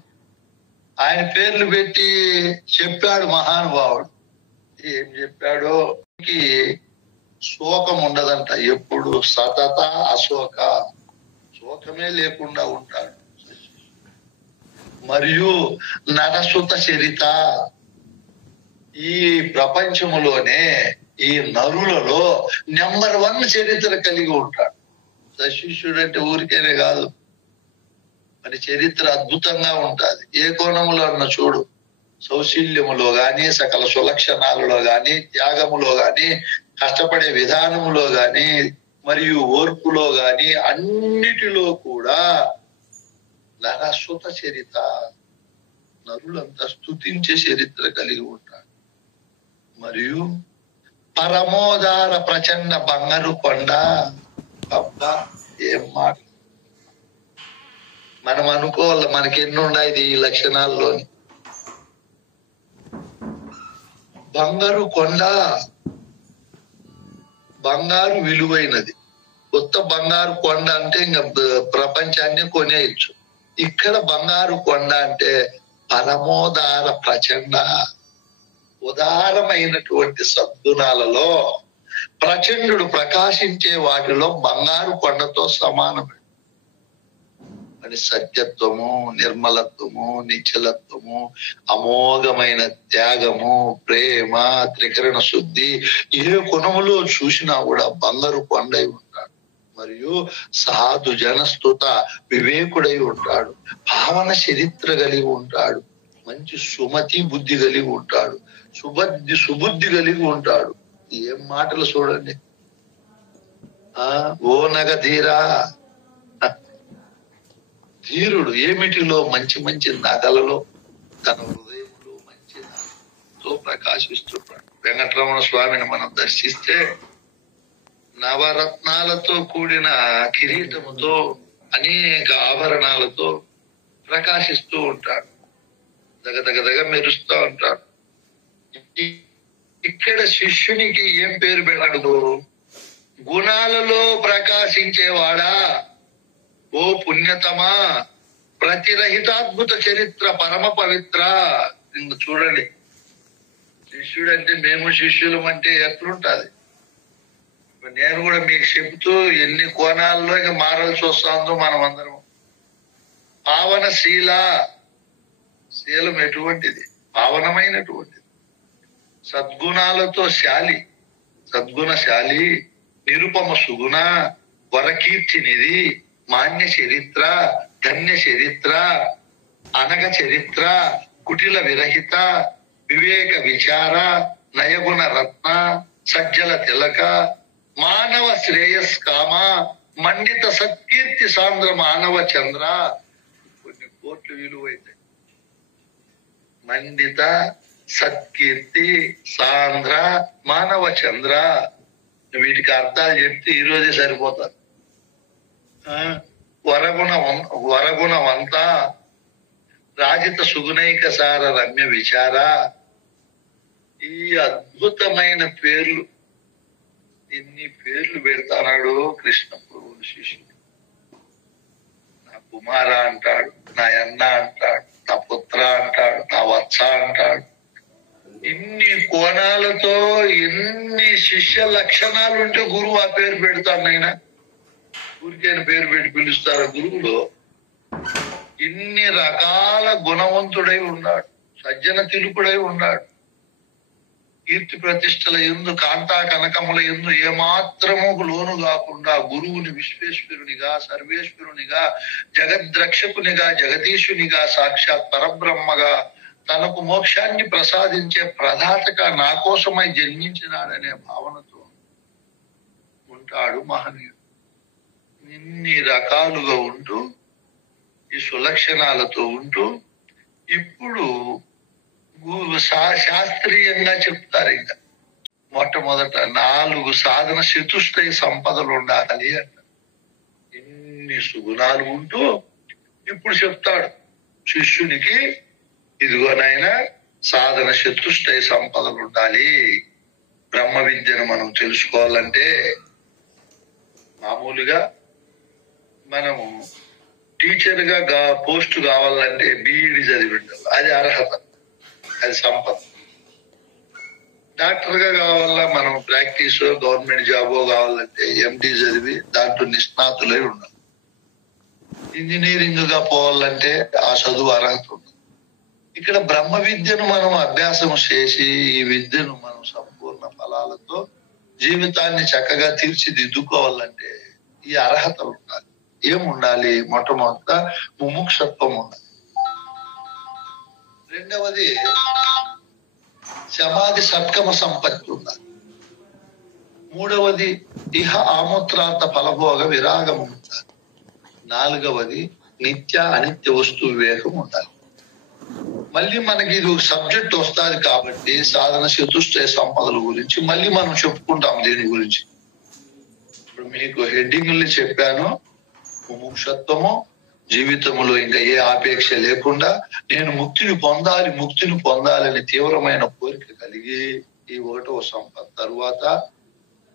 ఆయన పేర్లు పెట్టి చెప్పాడు మహానుభావుడు. ఏం చెప్పాడో, శోకం ఉండదంట. ఎప్పుడు సతత అశోక, శోకమే లేకుండా ఉంటాడు. మరియు నరసుత చరిత, ఈ ప్రపంచములోనే ఈ నరులలో నెంబర్ 1 చరిత్ర కలిగి ఉంటాడు. శిష్యుడు అంటే ఊరికేనే కాదు, మరి చరిత్ర అద్భుతంగా ఉంటుంది. ఏ కోణములో అన్న చూడు, సౌశల్యములో గాని, సకల సులక్షణాలలో గాని, త్యాగములో గాని, కష్టపడే విధానములో గాని, మరియు ఓర్పులో గాని, అన్నిటిలో కూడా నరసుత చరిత, నరులంతా స్తుతించే చరిత్ర కలిగి ఉంటాడు. మరియు పరమోదార ప్రచండ బంగారు కొండ. అబ్బా, ఏం మాట! మనం అనుకోవాలి మనకి ఎన్ని ఉన్నాయి ఈ లక్షణాల్లోని. బంగారు కొండ, బంగారు విలువైనది. కొత్త బంగారు కొండ అంటే ఇంకా ప్రపంచాన్ని కొనేయచ్చు. ఇక్కడ బంగారు కొండ అంటే పరమోదార ప్రచండ, ఉదారమైనటువంటి సద్గుణాలలో ప్రచండుడు ప్రకాశించే వాటిలో బంగారు కొండతో సమానమే. అని సత్యత్వము, నిర్మలత్వము, నిశ్చలత్వము, అమోఘమైన త్యాగము, ప్రేమ, త్రికరణ శుద్ధి, ఏ గుణములో చూసినా కూడా బంగారు కొండై ఉంటాడు. మరియు సాధు జనస్తుత వివేకుడై ఉంటాడు. భావన చరిత్ర కలిగి ఉంటాడు. మంచి సుమతి బుద్ధి కలిగి ఉంటాడు. సుబుద్ధి కలిగి ఉంటాడు. ఏం మాటలు చూడండి. ఓ నగధీరా, ధీరుడు ఏమిటిలో? మంచి మంచి నగలలో, తన హృదయంలో మంచి నగలతో ప్రకాశిస్తున్నాడు. వెంకటరమణ స్వామిని మనం దర్శిస్తే నవరత్నాలతో కూడిన కిరీటముతో, అనేక ఆభరణాలతో ప్రకాశిస్తూ ఉంటాడు. దగదగదగ మెరుస్తూ ఉంటాడు. ఇక్కడ శిష్యునికి ఏం పేరు పెడతాడు? గుణాలలో ప్రకాశించేవాడా, ఓ పుణ్యతమా, ప్రతిరహితాద్భుత చరిత్ర, పరమ పవిత్ర. ఇంక చూడండి, శిష్యుడు అంటే మేము శిష్యులం అంటే ఎట్లుంటది? నేను కూడా మీకు చెబుతూ ఎన్ని కోణాల్లో ఇక మారాల్సి వస్తుందో మనం అందరం. పావన శీల, శీలం ఎటువంటిది? పావనమైనటువంటిది. సద్గుణాలతో శాలి, సద్గుణశాలి, నిరుపమ సుగుణ, వరకీర్తినిది, మాన్య చరిత్ర, ధన్య చరిత్ర, అనగ చరిత్ర, కుటిల విరహిత, వివేక విచార, నయగుణ రత్న, సజ్జల తిలక, మానవ శ్రేయస్కామ, మండిత సత్కీర్తి సాంద్ర మానవ చంద్ర. కొన్ని కోట్లు విలువైతాయి. మండిత సత్కీర్తి సాంద్ర మానవ చంద్ర. వీటికి అర్థాలు చెప్తే ఈ రోజే సరిపోతారు. వరగుణవంత, రాజిత సుగుణైక సార రమ్య విచార. ఈ అద్భుతమైన పేర్లు, ఇన్ని పేర్లు పెడతాడు కృష్ణ ప్రభువుని శిష్యుడు. నా కుమార అంటాడు, నా అన్న అంటాడు, నా పుత్ర అంటాడు, నా వత్స అంటాడు. ఇన్ని కోణాలతో ఎన్ని శిష్య లక్షణాలు ఉంటే గురువు ఆ పేరు పెడతాడు. నైనా ఊరికైన పేరు పెట్టి పిలుస్తారు. గురువులో ఇన్ని రకాల గుణవంతుడై ఉన్నాడు, సజ్జన తిలుపుడై ఉన్నాడు. కీర్తి ప్రతిష్టల యందు, కాంతా కనకముల యందు ఏమాత్రము లోను కాకుండా గురువుని విశ్వేశ్వరునిగా, సర్వేశ్వరునిగా, జగద్రక్షకునిగా, జగదీశునిగా, సాక్షాత్ పరబ్రహ్మగా, తనకు మోక్షాన్ని ప్రసాదించే ప్రదాతగా నా కోసమై జన్మించినాడనే భావనతో ఉంటాడు మహనీయుడు. ఇన్ని రకాలుగా ఉంటూ, ఈ సులక్షణాలతో ఉంటూ, ఇప్పుడు శాస్త్రీయంగా చెప్తారు. ఇంకా మొట్టమొదట 4 సాధన చతుష్టయ సంపదలు ఉండాలి అంట. ఇన్ని సుగుణాలు ఉంటూ ఇప్పుడు చెప్తాడు శిష్యునికి, ఇదిగోనైనా సాధన చతుష్టయ సంపదలు ఉండాలి. బ్రహ్మ విద్యను మనం తెలుసుకోవాలంటే మామూలుగా మనము టీచర్ గా పోస్ట్ కావాలంటే బీఈడి చదివి ఉండాలి, అది అర్హత, అది సంపద. డాక్టర్ గా కావాలా మనం ప్రాక్టీస్ గవర్నమెంట్ జాబో కావాలంటే ఎండి చదివి దాంట్లో నిష్ణాతులై ఉండాలి. ఇంజనీరింగ్ గా పోవాలంటే ఆ చదువు అర్హత ఉంది. ఇక్కడ బ్రహ్మ విద్యను మనం అభ్యాసం చేసి ఈ విద్యను మనం సంపూర్ణ ఫలాలతో జీవితాన్ని చక్కగా తీర్చిదిద్దుకోవాలంటే ఈ అర్హతలు ఉండాలి. ఏముండాలి? మొట్టమొదట ముముక్షత్వం ఉండాలి. రెండవది సమాధి సత్కమ సంపత్తి ఉండాలి. మూడవది ఇహ ఆమూత్రాంత ఫలభోగ విరాగం ఉండాలి. నాలుగవది నిత్య అనిత్య వస్తు వివేకం ఉండాలి. మళ్ళీ మనకి ఇది ఒక సబ్జెక్ట్ వస్తుంది కాబట్టి సాధన చతుష్టయ సంపదల గురించి మళ్ళీ మనం చెప్పుకుంటాం. దీని గురించి ఇప్పుడు మీకు హెడ్డింగ్లు చెప్పాను. ముముక్షత్వము, జీవితంలో ఇంకా ఏ ఆపేక్ష లేకుండా నేను ముక్తిని పొందాలని తీవ్రమైన కోరిక కలిగి ఈ ఒకటవ సంపద. తరువాత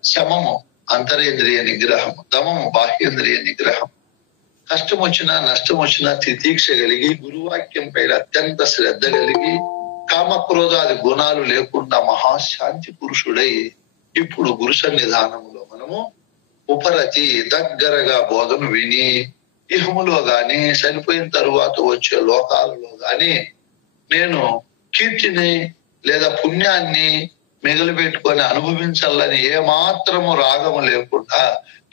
శమము, అంతరేంద్రియ నిగ్రహం, దమము, బాహ్యేంద్రియ నిగ్రహం, కష్టం వచ్చినా నష్టం వచ్చినా తితీక్ష కలిగి గురువాక్యం పైన అత్యంత శ్రద్ధ కలిగి కామక్రోధాది గుణాలు లేకుండా మహాశాంతి పురుషుడై ఇప్పుడు గురు సన్నిధానంలో మనము ఉపరతి దగ్గరగా బోధను విని ఇహములో గాని చనిపోయిన తరువాత వచ్చే లోకాలలో గాని నేను కీర్తిని లేదా పుణ్యాన్ని మిగిలిపెట్టుకొని అనుభవించాలని ఏమాత్రము రాగము లేకుండా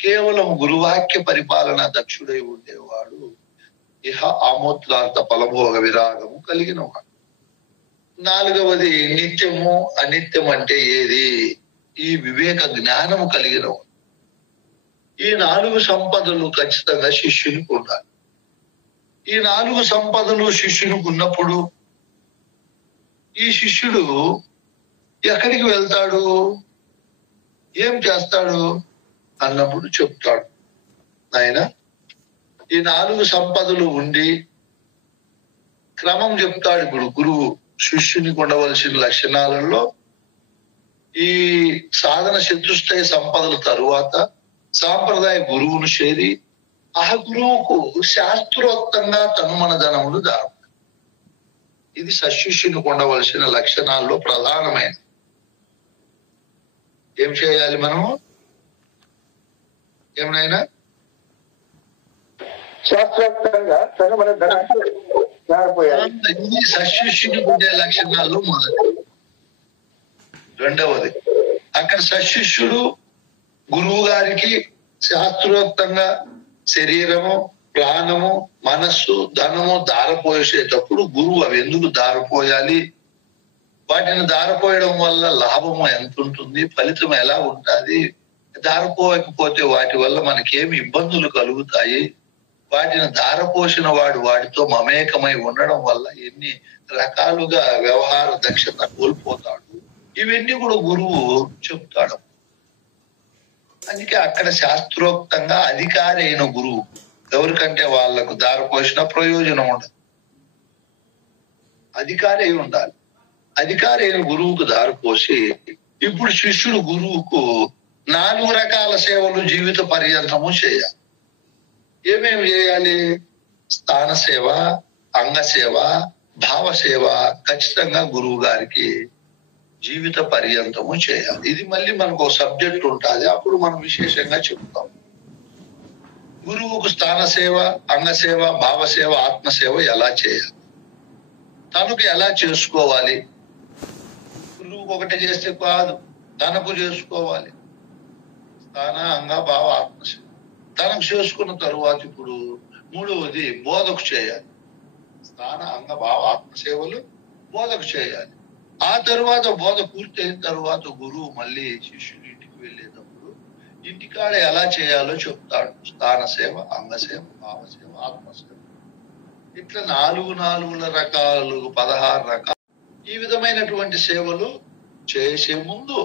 కేవలం గురువాక్య పరిపాలన దక్షుడై ఉండేవాడు ఇహ ఆమోత్రార్థ ఫలభోగ విరాగము కలిగిన వాడు. నాలుగవది నిత్యము అనిత్యం అంటే ఏది, ఈ వివేక జ్ఞానము కలిగిన వాడు. ఈ 4 సంపదలు ఖచ్చితంగా శిష్యునికి ఉండాలి. ఈ 4 సంపదలు శిష్యునికి ఉన్నప్పుడు ఈ శిష్యుడు ఎక్కడికి వెళ్తాడు, ఏం చేస్తాడు అన్నప్పుడు చెప్తాడు. ఆయన ఈ 4 సంపదలు ఉండి క్రమం చెప్తాడు. ఇప్పుడు గురువు శిష్యునికి ఉండవలసిన లక్షణాలలో ఈ సాధన చతుష్టయ సంపదల తరువాత సాంప్రదాయ గురువును చేరి ఆ గురువుకు శాస్త్రోక్తంగా తనుమనధనములు దానం. ఇది సశిష్యునికి ఉండవలసిన లక్షణాల్లో ప్రధానమైన. ఏం చేయాలి మనము? ఏమైనా శాస్త్రోక్తంగా ఇది సశిష్యునికి ఉండే లక్షణాల్లో మొదటి. రెండవది అక్కడ సశిష్యుడు గురువు గారికి శాస్త్రోక్తంగా శరీరము, ప్రాణము, మనస్సు, ధనము దారపోసేటప్పుడు గురువు అవి ఎందుకు దారపోయాలి, వాటిని దారపోయడం వల్ల లాభము ఎంత ఉంటుంది, ఫలితం ఎలా ఉంటుంది, దారపోయకపోతే వాటి వల్ల మనకేమి ఇబ్బందులు కలుగుతాయి, వాటిని దారపోసిన వాడు వాటితో మమేకమై ఉండడం వల్ల ఎన్ని రకాలుగా వ్యవహార దక్షత కోల్పోతాడు, ఇవన్నీ కూడా గురువు చెప్తాడు. అందుకే అక్కడ శాస్త్రోక్తంగా అధికారి అయిన గురువు ఎవరికంటే వాళ్లకు దారిపోసిన ప్రయోజనం ఉండదు, అధికారి అయి ఉండాలి. అధికారి అయిన గురువుకు దారిపోసి ఇప్పుడు శిష్యుడు గురువుకు 4 రకాల సేవలు జీవిత పర్యంతము చేయాలి. ఏమేమి చేయాలి? స్థాన సేవ, అంగ సేవ, భావ సేవ ఖచ్చితంగా గురువు గారికి జీవిత పర్యంతము చేయాలి. ఇది మళ్ళీ మనకు సబ్జెక్ట్ ఉంటుంది, అప్పుడు మనం విశేషంగా చెప్తాం. గురువుకు స్థాన సేవ, అంగ సేవ, భావ సేవ, ఆత్మసేవ ఎలా చేయాలి, తనకు ఎలా చేసుకోవాలి. గురువుకు ఒకటి చేస్తే కాదు, తనకు చేసుకోవాలి. స్థాన, అంగ, భావ, ఆత్మసేవ తనకు చేసుకున్న తరువాత ఇప్పుడు మూడవది బోధకు చేయాలి. స్థాన, అంగ, భావ, ఆత్మసేవలు బోధకు చేయాలి. ఆ తరువాత బోధ పూర్తి అయిన తరువాత గురువు మళ్ళీ శిష్యుడు ఇంటికి వెళ్ళేటప్పుడు ఇంటికాడ ఎలా చేయాలో చెప్తాడు. స్థాన సేవ, అంగసేవ, భావసేవ, ఆత్మసేవ, ఇట్లా 4 రకాలు 16 రకాలు ఈ విధమైనటువంటి సేవలు చేసే ముందు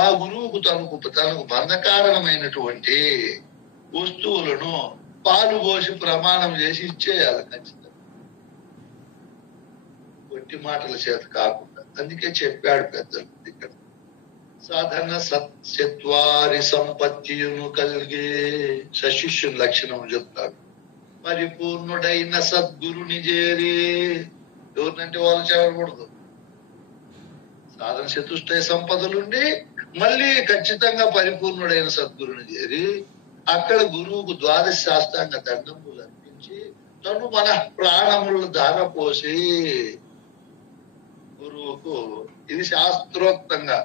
ఆ గురువుకు తనకు బంధకారణమైనటువంటి వస్తువులను పాలు పోసి ప్రమాణం చేసి ఇచ్చేయాలి. ఖచ్చితంగా ఒట్టి మాటల చేత కాకుండా. అందుకే చెప్పాడు పెద్దలు ఇక్కడ సాధన సత్యత్వారి సంపత్తియును కలిగే సశిష్యుని లక్షణం చెప్తాడు. పరిపూర్ణుడైన సద్గురుని చేరి ఎవరినంటే వాళ్ళు చేరకూడదు. సాధన చతుష్టయ సంపదలుండి మళ్ళీ ఖచ్చితంగా పరిపూర్ణుడైన సద్గురుని చేరి అక్కడ గురువుకు ద్వాదశ శాస్త్రాంగ దండములు అర్పించి తను మన ప్రాణములు ధారపోసి గురువుకు, ఇది శాస్త్రోక్తంగా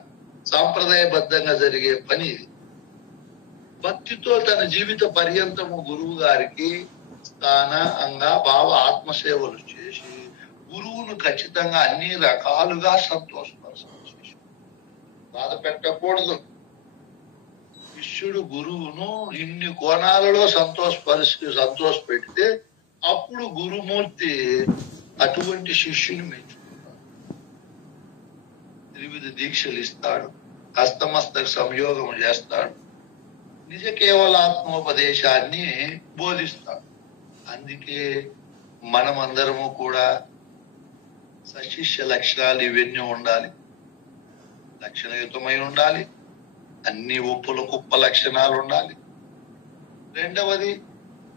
సాంప్రదాయబద్ధంగా జరిగే పని. ఇది భక్తితో తన జీవిత పర్యంతము గురువు గారికి స్థాన అంగ భావ ఆత్మసేవలు చేసి గురువును ఖచ్చితంగా అన్ని రకాలుగా సంతోషపరచాలి. బాధ పెట్టకూడదు. శిష్యుడు గురువును ఇన్ని కోణాలలో సంతోషపెడితే అప్పుడు గురుమూర్తి అటువంటి శిష్యుని మెచ్చుకుంటాడు. త్రివిధ దీక్షలు ఇస్తాడు, హస్తమస్తక సంయోగం చేస్తాడు, నిజ కేవలాత్మోపదేశాన్ని బోధిస్తాడు. అందుకే మనమందరము కూడా సశిష్య లక్షణాలు ఇవన్నీ ఉండాలి. లక్షణయుతమై ఉండాలి. అన్ని ఒప్పుల కుప్ప లక్షణాలు ఉండాలి. రెండవది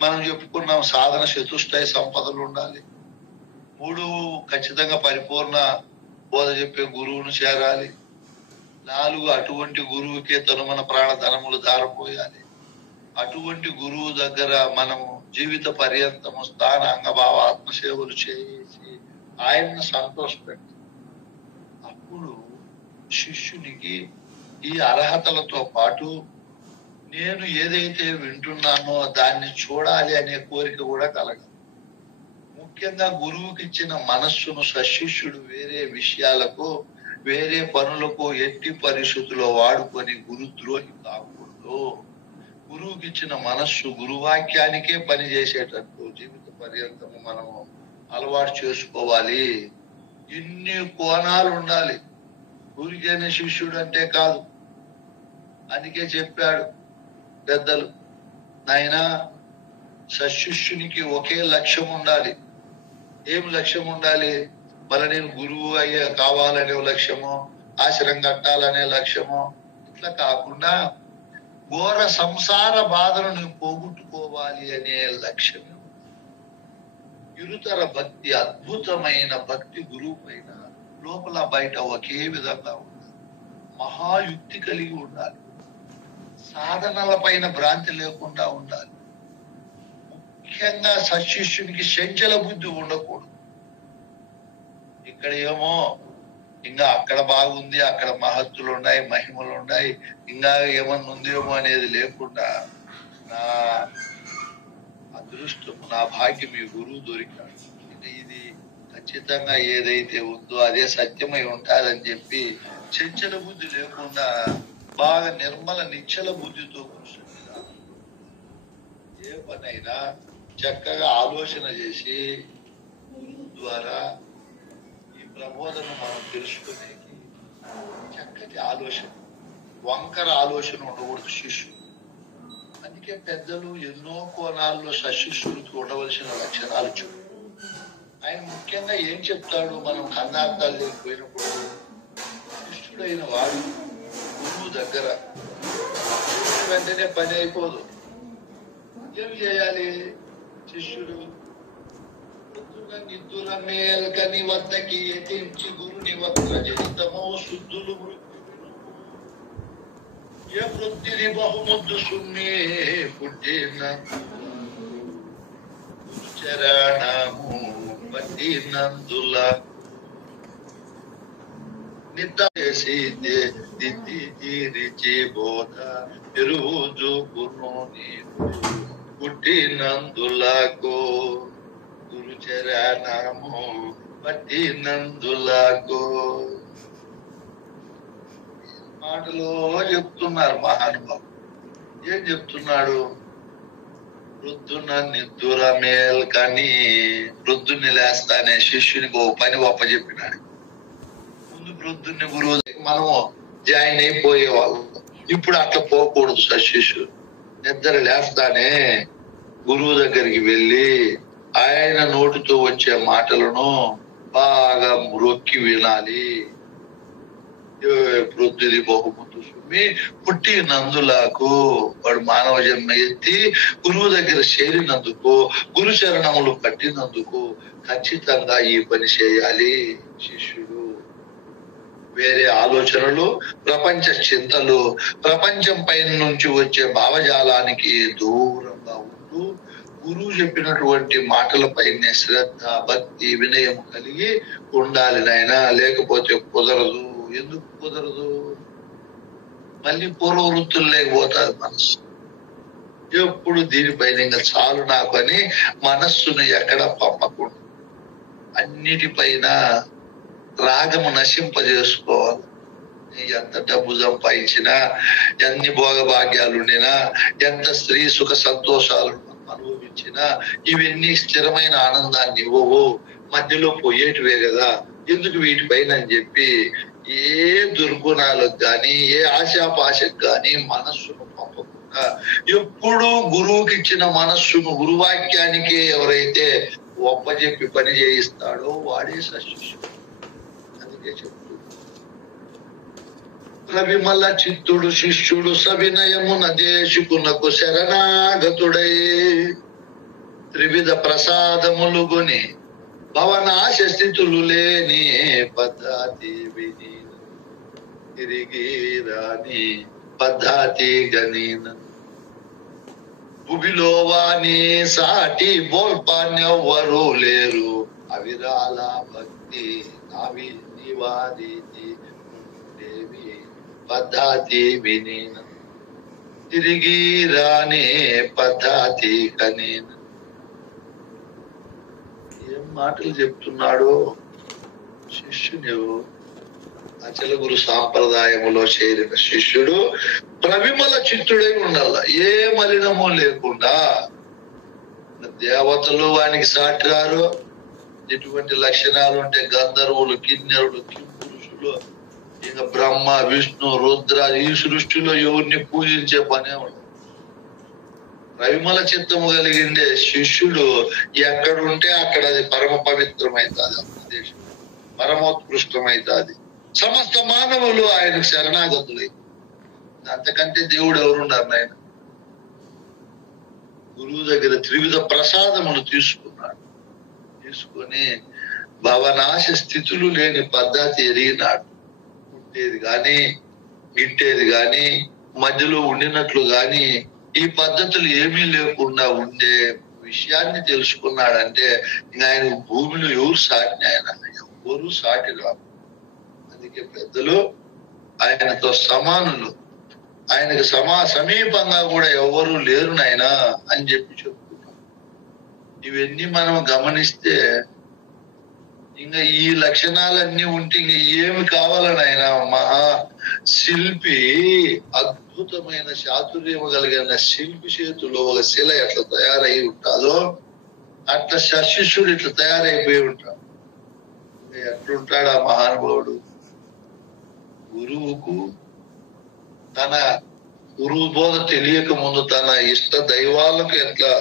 మనం చెప్పుకున్నాం సాధన చతుష్టయ సంపదలు ఉండాలి. 3 ఖచ్చితంగా పరిపూర్ణ బోధ చెప్పే గురువును చేరాలి. 4 అటువంటి గురువుకే తను మన ప్రాణధనములు ధారపోయాలి. అటువంటి గురువు దగ్గర మనము జీవిత పర్యంతము స్థాన అంగభావ ఆత్మసేవలు చేసి ఆయన్ని సంతోషపెట్టాలి. అప్పుడు శిష్యునికి ఈ అర్హతలతో పాటు నేను ఏదైతే వింటున్నానో దాన్ని చూడాలి అనే కోరిక కూడా కలగదు. ముఖ్యంగా గురువుకి ఇచ్చిన మనస్సును సశిష్యుడు వేరే విషయాలకు, వేరే పనులకు ఎట్టి పరిస్థితుల్లో వాడుకొని గురుద్రోహి కాకూడదు. గురువుకి ఇచ్చిన మనస్సు గురువాక్యానికే పనిచేసేటట్టు జీవిత పర్యంతము మనము అలవాటు చేసుకోవాలి. ఇన్ని కోణాలు ఉండాలి. ఊరికేనే శిష్యుడు అంటే కాదు. అందుకే చెప్పాడు పెద్దలు, నాయనా సశిష్యునికి ఒకే లక్ష్యం ఉండాలి. ఏం లక్ష్యం ఉండాలి? మరి నేను గురువు కావాలనే లక్ష్యమో, ఆశ్రమం కట్టాలనే లక్ష్యమో, ఇట్లా కాకుండా ఘోర సంసార బాధను నేను పోగొట్టుకోవాలి అనే లక్ష్యం. ఇరుతర భక్తి, అద్భుతమైన భక్తి గురువు పైన లోపల బయట ఒకే విధంగా ఉండాలి. మహాయుక్తి కలిగి ఉండాలి. సాధనల పైన భ్రాంతి లేకుండా ఉండాలి. ముఖ్యంగా సశిష్యునికి చంచల బుద్ధి ఉండకూడదు. ఇక్కడ ఏమో ఇంకా అక్కడ బాగుంది, అక్కడ మహత్తులు ఉన్నాయి, మహిమలు ఉన్నాయి, ఇంకా ఏమన్నా ఉందేమో అనేది లేకుండా నా అదృష్టం, నా భాగ్యం ఈ గురువు దొరికాడు, ఇది ఖచ్చితంగా ఏదైతే ఉందో అదే సత్యమై ఉంటాదని చెప్పి చంచల బుద్ధి లేకుండా బాగా నిర్మల నిశ్చల బుద్ధితో కూర్చుంది. ఏ పనైనా చక్కగా ఆలోచన చేసి ద్వారా ఈ ప్రబోధన మనం తెలుసుకునేకి చక్కటి ఆలోచన, వంకర ఆలోచన ఉండకూడదు శిష్యుడు. అందుకే పెద్దలు ఎన్నో కోణాల్లో సశిష్యుడికి ఉండవలసిన లక్షణాలు చెప్పు. ఆయన ముఖ్యంగా ఏం చెప్తాడు? మనం కన్నార్థాలు లేకపోయినప్పుడు శిష్యుడైన వాడు గురువు దగ్గర వెంటనే పని అయిపోదు. ఏం చేయాలి? శిష్యుడు పొద్దున నిద్దుల మేల్కని వద్దకి ఎతించి గురుని వక్ర జనితమో శుద్ధులు ఏ వృత్తిని బహుముద్దు సున్నే పుట్టిన చరణము పట్టినందుల నిద్దేసి తీరిచి బోధ రోజు పుట్టినందులకు గురు చరణము పట్టినందులకు మాటలో చెప్తున్నారు మహానుభావుడు. ఏం చెప్తున్నాడు? వృద్ధున నిద్దుర మేల్కని, వృద్ధుని లేస్తానే శిష్యునికి ఓ పని ఒప్పచెప్పినాడు. ముందు వృద్ధుని గురువు మనము జాయిన్ అయిపోయేవాళ్ళం. ఇప్పుడు అట్లా పోకూడదు. సశిష్యుడు నిద్ర లేస్తానే గురువు దగ్గరికి వెళ్ళి ఆయన నోటితో వచ్చే మాటలను బాగా మ్రొక్కి వినాలి. వృద్ధుది బహుమతు సుమి పుట్టినందులకు వాడు మానవ జన్మ ఎత్తి గురువు దగ్గర చేరినందుకు, గురు చరణములు పట్టినందుకు ఖచ్చితంగా ఈ పని చేయాలి శిష్యుడు. వేరే ఆలోచనలు, ప్రపంచ చింతలు, ప్రపంచం పైన నుంచి వచ్చే భావజాలానికి దూరంగా ఉంటూ గురువు చెప్పినటువంటి మాటలపైనే శ్రద్ధ, భక్తి, వినయం కలిగి ఉండాలి నాయనా. లేకపోతే కుదరదు. ఎందుకు కుదరదు? మళ్ళీ పూర్వ వృత్తులు లేకపోతుంది మనస్సు. ఎప్పుడు దీనిపైన ఇంకా చాలు నాకు అని మనస్సును ఎక్కడ పంపకూడదు. అన్నిటిపైన రాగము నశింపజేసుకోవాలి. ఎంత డబ్బు సంపాదించినా, ఎన్ని భోగ భాగ్యాలు ఉండినా, ఎంత స్త్రీ సుఖ సంతోషాలు అనుభవించినా ఇవన్నీ స్థిరమైన ఆనందాన్ని ఇవ్వవు, మధ్యలో పోయేటివే కదా. ఎందుకు వీటిపైన అని చెప్పి ఏ దుర్గుణాలకు గాని, ఏ ఆశాపాశకు గాని మనస్సును పంపకుండా ఎప్పుడు గురువుకి ఇచ్చిన మనస్సును గురువాక్యానికే ఎవరైతే ఒప్పజెప్పి పని చేయిస్తాడో వాడే సశిష్యుడు. అందుకే చెప్తూ రవిమల చిత్తుడు శిష్యుడు సవినయమున దేశుకునకు శరణాగతుడై త్రివిధ ప్రసాదములు గొని భవనాశ స్థితులు లేని పద్ధతి విని తిరిగి రాని పద్ధతి గనీన భూమిలో వాణి సాటి బోల్పాన్యవ్వరు లేరు అవిరాల భక్తి నావి నివాదితి దేవి పద్ధతి వినీన తిరిగి రాని పద్ధతి కనీన. ఏం మాటలు చెప్తున్నాడు శిష్యుడు. అచల గురు సాంప్రదాయములో చేరిన శిష్యుడు ప్రవిమల చిత్తుడై ఉండాల, ఏ మలినము లేకుండా. దేవతలు వానికి సాటి రారు. ఎటువంటి లక్షణాలు ఉంటే గంధర్వులు, కిన్నెరుడు, కింపురుషులు, ఇంకా బ్రహ్మ, విష్ణు, రుద్ర, ఈ సృష్టిలో ఎవరిని పూజించే పనే ఉండదు. రవిమల చిత్తము కలిగిండే శిష్యుడు ఎక్కడుంటే అక్కడ అది పరమ పవిత్రమైతుంది, ప్రదేశం పరమోత్కృష్టమైతుంది. సమస్త మానవులు ఆయనకు శరణాగతులై. అంతకంటే దేవుడు ఎవరున్నారు ఆయన? గురువు దగ్గర త్రివిధ ప్రసాదములు తీసుకున్నాడు. తీసుకొని భవనాశ స్థితులు లేని పద్ధతి ఎరిగినాడు. పుట్టేది గాని, గిట్టేది గాని, మధ్యలో ఉండినట్లు గాని ఈ పద్ధతులు ఏమీ లేకుండా ఉండే విషయాన్ని తెలుసుకున్నాడంటే ఇంకా ఆయన భూమిలో ఎవరు సాటిన ఆయన? ఎవరు సాటి రాదు. అందుకే పెద్దలు ఆయనతో సమానులు, ఆయనకు సమీపంగా కూడా ఎవరు లేరు నాయనా అని చెప్పి చెప్పుకున్నాం. ఇవన్నీ మనం గమనిస్తే ఇంకా ఈ లక్షణాలన్నీ ఉంటే ఇంక ఏమి కావాలని ఆయన మహా శిల్పి, అద్భుతమైన చాతుర్యం కలిగిన శిల్పి చేతిలో ఒక శిల ఎట్లా తయారై ఉంటాదో అట్లా శిష్యుడు ఇట్లా తయారైపోయి ఉంటాడు. ఎట్లుంటాడు ఆ మహానుభావుడు? గురువుకు తన గురువు బోధ తెలియక ముందు తన ఇష్ట దైవాలకు ఎట్లా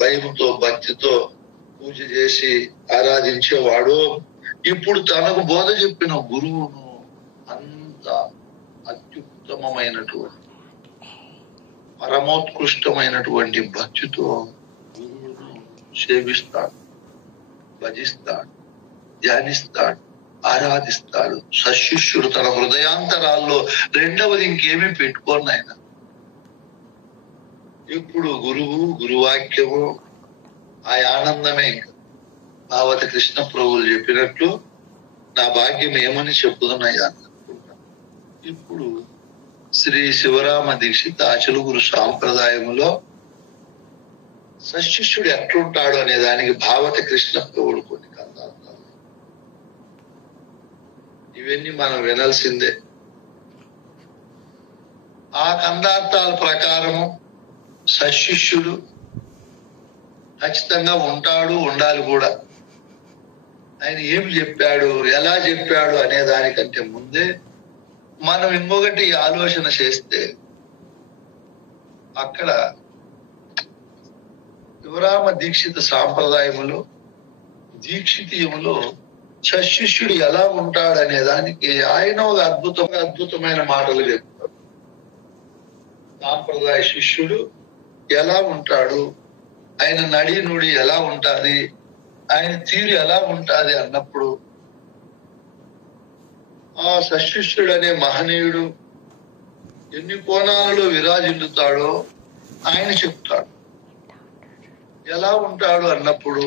భయంతో, భక్తితో పూజ చేసి ఆరాధించేవాడు, ఇప్పుడు తనకు బోధ చెప్పిన గురువును అంత అత్యుత్తమమైనటువంటి పరమోత్కృష్టమైనటువంటి భక్తితో గురువును సేవిస్తాడు, భజిస్తాడు, ధ్యానిస్తాడు, ఆరాధిస్తాడు. సశిష్యుడు తన హృదయాంతరాల్లో రెండవది ఇంకేమీ పెట్టుకోను ఆయన. ఇప్పుడు గురువు, గురువాక్యము, ఆ ఆనందమే. ఇంకా భావతి కృష్ణ ప్రభువులు చెప్పినట్లు నా భాగ్యం ఏమని చెప్పుతున్నాయా అనుకుంటా. ఇప్పుడు శ్రీ శివరామ దీక్షిత అచల గురు సాంప్రదాయములో సశిష్యుడు ఎట్లుంటాడు అనే దానికి భావతి కృష్ణ ప్రభువులు కొన్ని కందార్థాలు. ఇవన్నీ మనం వినాల్సిందే. ఆ కందార్థాల ప్రకారము సశిష్యుడు ఖచ్చితంగా ఉంటాడు, ఉండాలి కూడా. ఆయన ఏం చెప్పాడు, ఎలా చెప్పాడు అనే దానికంటే ముందే మనం ఇంకొకటి ఆలోచన చేస్తే అక్కడ శివరామ దీక్షిత సాంప్రదాయములో, దీక్షితీయములో సశిష్యుడు ఎలా ఉంటాడనే దానికి ఆయన ఒక అద్భుతమైన మాటలు చెప్తాడు. సాంప్రదాయ శిష్యుడు ఎలా ఉంటాడు, ఆయన నడి నుడి ఎలా ఉంటది, ఆయన తీరు ఎలా ఉంటది అన్నప్పుడు ఆ సశిష్యుడు అనే మహనీయుడు ఎన్ని కోణాలలో విరాజిల్లుతాడో ఆయన చెప్తాడు. ఎలా ఉంటాడు అన్నప్పుడు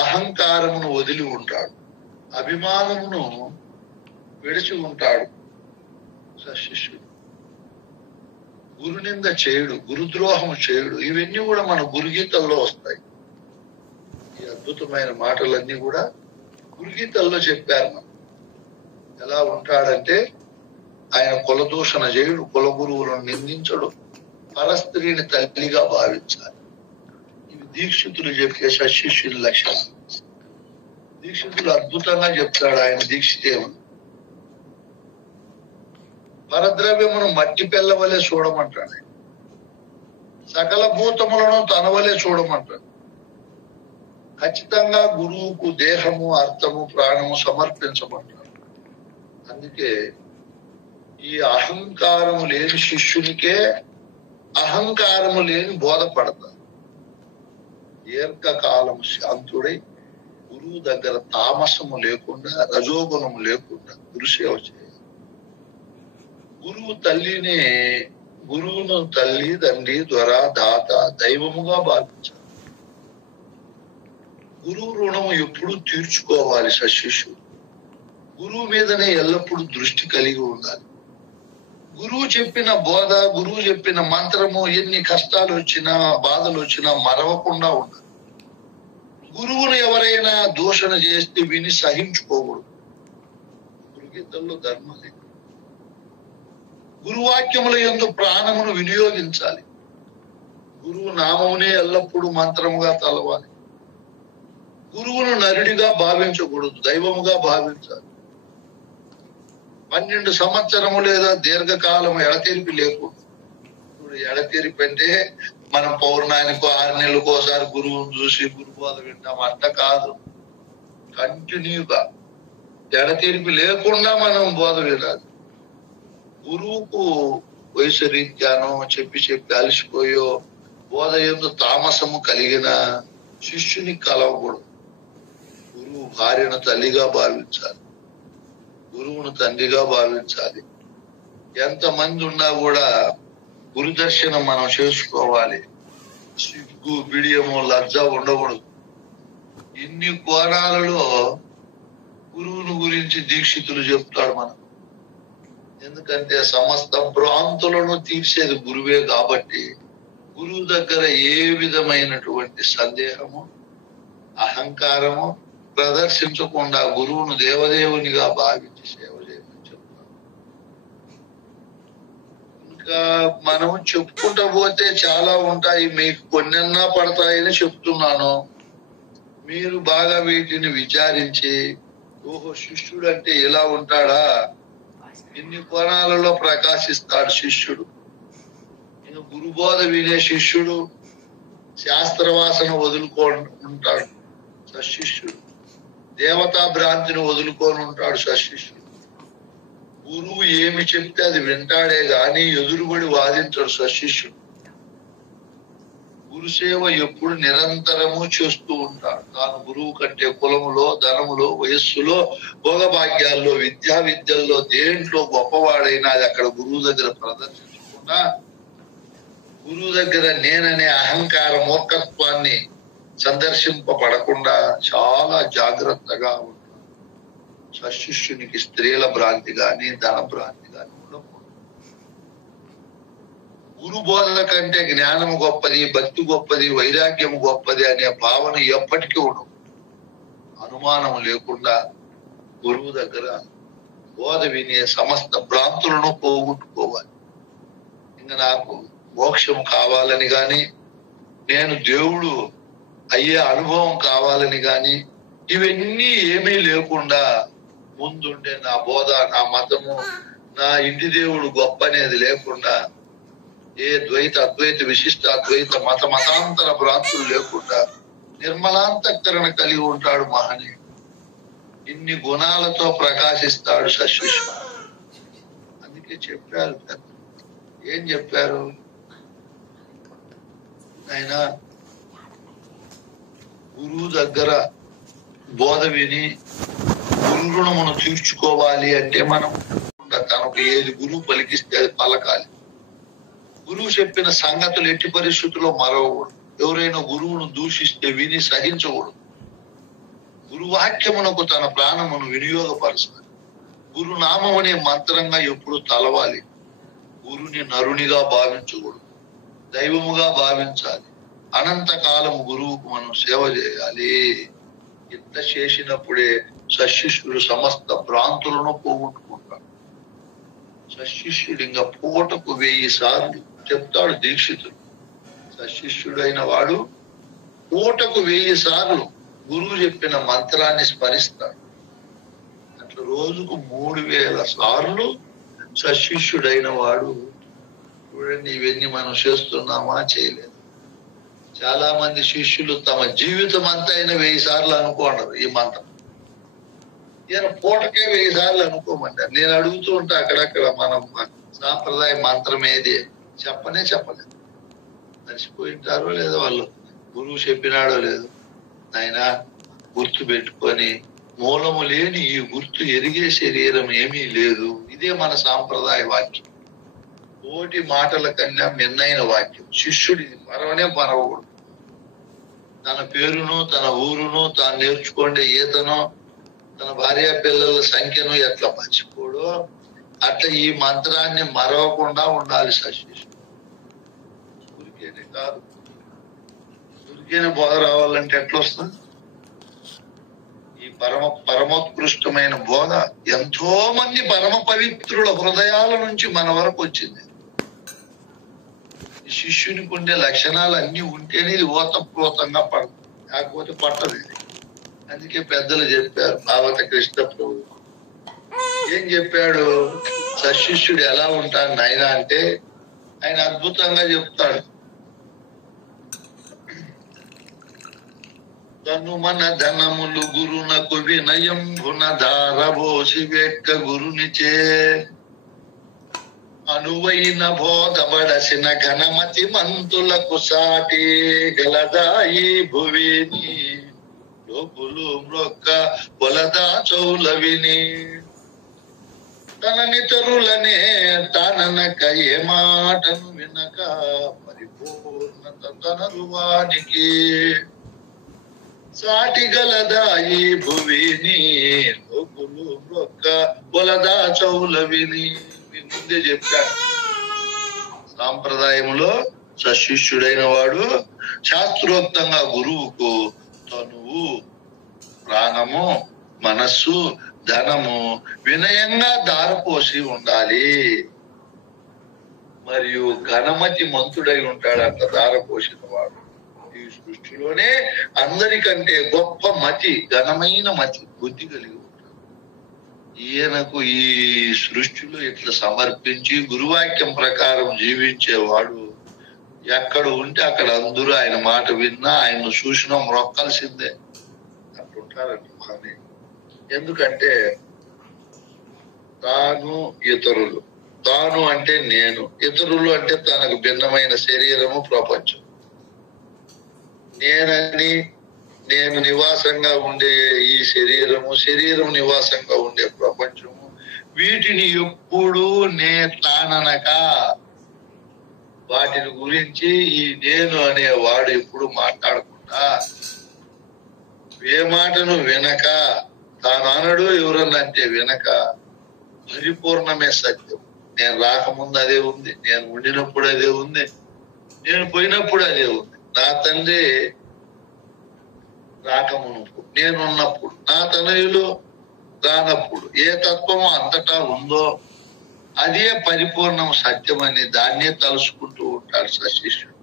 అహంకారమును వదిలి ఉంటాడు, అభిమానమును విడిచి ఉంటాడు సశిష్యుడు. గురునింద చేయుడు, గురుద్రోహము చేయుడు, ఇవన్నీ కూడా మన గురుగీతల్లో వస్తాయి. ఈ అద్భుతమైన మాటలన్నీ కూడా గురుగీతల్లో చెప్పారు. మనం ఎలా ఉంటాడంటే ఆయన కులదూషణ చేయుడు, కుల గురువులను నిందించడు, పరస్త్రీని తల్లిగా భావించాలి. ఇవి దీక్షితులు చెప్పే సశిష్యుల లక్షణం. దీక్షితులు అద్భుతంగా చెప్తాడు ఆయన దీక్షితేమని. పరద్రవ్యమును మట్టి పెళ్ళ వలె చూడమంటాడు, సకల భూతములను తన వలె చూడమంటాడు. ఖచ్చితంగా గురువుకు దేహము, అర్థము, ప్రాణము సమర్పించమంటాడు. అందుకే ఈ అహంకారము లేని శిష్యునికే అహంకారము లేని బోధపడతారు. దీర్ఘకాలము శాంతుడై గురువు దగ్గర తామసము లేకుండా, రజోగుణము లేకుండా గురుసేవ చేయాలి. గురువును తల్లి, తండ్రి, దొర, దాత, దైవముగా భావించాలి. గురువు రుణము ఎప్పుడు తీర్చుకోవాలి సశిష్యుడు. గురువు మీదనే ఎల్లప్పుడూ దృష్టి కలిగి ఉండాలి. గురువు చెప్పిన బోధ, గురువు చెప్పిన మంత్రము ఎన్ని కష్టాలు వచ్చినా, బాధలు వచ్చినా మరవకుండా ఉండాలి. గురువును ఎవరైనా దూషణ చేస్తే విని సహించుకోకూడదు. గురుగీతల్లో ధర్మం. గురువాక్యముల యందు ప్రాణమును వినియోగించాలి. గురువు నామమునే ఎల్లప్పుడూ మంత్రముగా తలవాలి. గురువును నరుడిగా భావించకూడదు, దైవముగా భావించాలి. 12 సంవత్సరము లేదా దీర్ఘకాలం ఎడతెరిపి లేకూడదు. ఇప్పుడు ఎడతెరిపి అంటే మనం పౌర్ణానికో 6 నెలలకు ఒకసారి గురువును చూసి గురు బోధ వింటాం అంట కాదు. కంటిన్యూగా ఎడతెరిపి లేకుండా మనం బోధ వినాలి. గురువుకు వయసు రీత్యానో చెప్పి అలసిపోయో బోధ యందు తామసము కలిగిన శిష్యుని కలవకూడదు. గురువు భార్యను తల్లిగా భావించాలి, గురువును తండ్రిగా భావించాలి. ఎంతమంది ఉన్నా కూడా గురు దర్శనం మనం చేసుకోవాలి. సిగ్గు, బిడియము, లజ్జ ఉండకూడదు. ఇన్ని కోణాలలో గురువును గురించి దీక్షితులు చెప్తాడు మనం. ఎందుకంటే సమస్త భ్రాంతులను తీర్చేది గురువే కాబట్టి గురువు దగ్గర ఏ విధమైనటువంటి సందేహము, అహంకారము ప్రదర్శించకుండా గురువును దేవదేవునిగా భావించి సేవ చేయమని చెప్తాను. ఇంకా మనం చెప్పుకుంటా పోతే చాలా ఉంటాయి, మీకు కొన్నన్నా పడతాయని చెప్తున్నాను. మీరు బాగా వీటిని విచారించి, ఓహో శిష్యుడు అంటే ఇలా ఉంటాడా, ఇన్ని కోణాలలో ప్రకాశిస్తాడు శిష్యుడు. ఇంకా గురుబోధ వినే శిష్యుడు శాస్త్రవాసన వదులుకుంటాడు సశిష్యుడు. దేవతా భ్రాంతిని వదులుకొని ఉంటాడు సశిష్యుడు. గురువు ఏమి చెప్తే అది వింటాడే గాని ఎదురుబడి వాదించాడు సశిష్యుడు. గురుసేవ ఎప్పుడు నిరంతరము చేస్తూ ఉంటాడు. తాను గురువు కంటే కులములో, ధనములో, వయస్సులో, భోగభాగ్యాల్లో, విద్యల్లో దేంట్లో గొప్పవాడైనా అది అక్కడ గురువు దగ్గర ప్రదర్శించకుండా, గురువు దగ్గర నేననే అహంకార మూర్ఖత్వాన్ని సందర్శింపబడకుండా చాలా జాగ్రత్తగా ఉంటాడు. సశిష్యునికి స్త్రీల భ్రాంతి గాని, ధన భ్రాంతి గాని ఉండకూడదు. గురు బోధన కంటే జ్ఞానము గొప్పది, భక్తి గొప్పది, వైరాగ్యము గొప్పది అనే భావన ఎప్పటికీ ఉండదు. అనుమానం లేకుండా గురువు దగ్గర బోధ వినే సమస్త భ్రాంతులను పోగొట్టుకోవాలి. ఇంకా నాకు మోక్షం కావాలని గాని, నేను దేవుడు అయ్యే అనుభవం కావాలని గాని, ఇవన్నీ ఏమీ లేకుండా ముందుండే నా బోధ, నా మతము, నా ఇంటి దేవుడు గొప్ప అనేది లేకుండా, ఏ ద్వైత, అద్వైత, విశిష్ట అద్వైత, మతాంతర భ్రాంతులు లేకుండా నిర్మలాంతఃకరణ కలిగి ఉంటాడు మహనీయుడు. ఇన్ని గుణాలతో ప్రకాశిస్తాడు సశిష్యుడు. అందుకే చెప్పారు, ఏం చెప్పారు ఆయన? గురువు దగ్గర బోధ విని గురు రుణమును తీర్చుకోవాలి అంటే మనం తనకు ఏది గురువు పలికిస్తే అది పలకాలి. గురువు చెప్పిన సంగతులు ఎట్టి పరిస్థితుల్లో మరవకూడదు. ఎవరైనా గురువును దూషిస్తే విని సహించకూడదు. గురువాక్యమునకు తన ప్రాణమును వినియోగపరచాలి. గురునామం అనే మంత్రంగా ఎప్పుడు తలవాలి. గురుని నరునిగా భావించకూడదు, దైవముగా భావించాలి. అనంతకాలం గురువుకు మనం సేవ చేయాలి. ఇంత చేసినప్పుడే సశిష్యుడు సమస్త భ్రాంతులను పోగొట్టుకుంటాడు. సశిష్యుడు ఇంకా పూటకు 1000 సార్లు చెప్తాడు దీక్షితుడు. సశిష్యుడైన వాడు పూటకు 1000 సార్లు గురువు చెప్పిన మంత్రాన్ని స్మరిస్తాడు. అట్లా రోజుకు 3000 సార్లు సశిష్యుడైన వాడు. చూడండి, ఇవన్నీ మనం చేస్తున్నామా? చేయలేదు. చాలా మంది శిష్యులు తమ జీవితం అంతా అయినా 1000 సార్లు అనుకోండారు ఈ మంత్రం. ఈయన పూటకే 1000 సార్లు అనుకోమంటారు. నేను అడుగుతూ ఉంటా అక్కడక్కడ, మనం సాంప్రదాయ మంత్రం ఏది చెప్పలేదు. మర్చిపోయింటారో లేదో, వాళ్ళు గురువు చెప్పినాడో లేదు. ఆయన గుర్తు పెట్టుకొని, మూలము లేని ఈ గుర్తు ఎరిగే శరీరం ఏమీ లేదు. ఇదే మన సాంప్రదాయ వాక్యం. కోటి మాటల కన్నా మిన్నైన వాక్యం. శిష్యుడి మరవకూడదు. తన పేరును, తన ఊరును, తాను నేర్చుకోండి ఈతను, తన భార్య పిల్లల సంఖ్యను ఎట్లా మర్చిపోడో అట్లా ఈ మంత్రాన్ని మరవకుండా ఉండాలి సశిష్యుడు. ఊరికేనే కాదు, ఊరికేనే బోధ రావాలంటే ఎట్లా వస్తుంది? ఈ పరమోత్కృష్టమైన బోధ ఎంతో మంది పరమ పవిత్రుల హృదయాల నుంచి మన వరకు వచ్చింది. ఈ శిష్యునికి ఉండే లక్షణాలు అన్ని ఉంటేనే ఇది ఓతప్రోతంగా పడుతుంది, కాకపోతే పట్టదు ఇది. అందుకే పెద్దలు చెప్పారు. భావత కృష్ణ ప్రభు ఏం చెప్పాడు? సశిష్యుడు ఎలా ఉంటాడు నాయన అంటే ఆయన అద్భుతంగా చెప్తాడు. తను మన ధనములు గురునకు వినయం గుణధారభోసి వెక్క గురునిచే అనువైన బోధబడసిన ఘనమతి మంతులకు సాటి గలదాయి భువిని లోకులు మ్రొక్క వలదా చౌలవిని తననితరులనే తాననక ఏ మాటను వినక పరిపూర్ణత తనరువానికి సాటి గలదాయి భువిని లోకులు మ్రొక్క వలదా చౌలవిని. ముందే చెప్పాడు, సాంప్రదాయంలో సశిష్యుడైన వాడు శాస్త్రోక్తంగా గురువుకు తనువు, ప్రాణము, మనస్సు, ధనము వినయంగా దారపోసి ఉండాలి. మరియు ఘనమతి మంతుడై ఉంటాడు. అట్లా దారపోసిన వాడు ఈ సృష్టిలోనే అందరికంటే గొప్ప మతి, ఘనమైన మతి, బుద్ధి కలిగి ఉంటాడు. ఈయనకు ఈ సృష్టిలో ఇట్లా సమర్పించి గురువాక్యం ప్రకారం జీవించేవాడు ఎక్కడ ఉంటే అక్కడ అందరూ ఆయన మాట విన్నా, ఆయన చూసినా మొక్కల్సిందే అట్లుంటారండి మహనీయులు. ఎందుకంటే తాను, ఇతరులు. తాను అంటే నేను, ఇతరులు అంటే తనకు భిన్నమైన శరీరము, ప్రపంచం. నేనని నేను నివాసంగా ఉండే ఈ శరీరం నివాసంగా ఉండే ప్రపంచము, వీటిని ఎప్పుడు తాననక వాటిని గురించి ఈ నేను అనేవాడు ఎప్పుడు మాట్లాడకుండా, ఏ మాటను వినక, తాను అనడు ఎవరన్నంటే వినక, పరిపూర్ణమే సత్యం. నేను రాకముందు అదే ఉంది, నేను ఉండినప్పుడు అదే ఉంది, నేను పోయినప్పుడు అదే ఉంది. నా తండ్రి రాకమునుపు, నేనున్నప్పుడు, నా తనయులు రానప్పుడు ఏ తత్వము అంతటా ఉందో అదే పరిపూర్ణం సత్యం అని దాన్నే తలుసుకుంటూ ఉంటాడు సశిష్యుడు.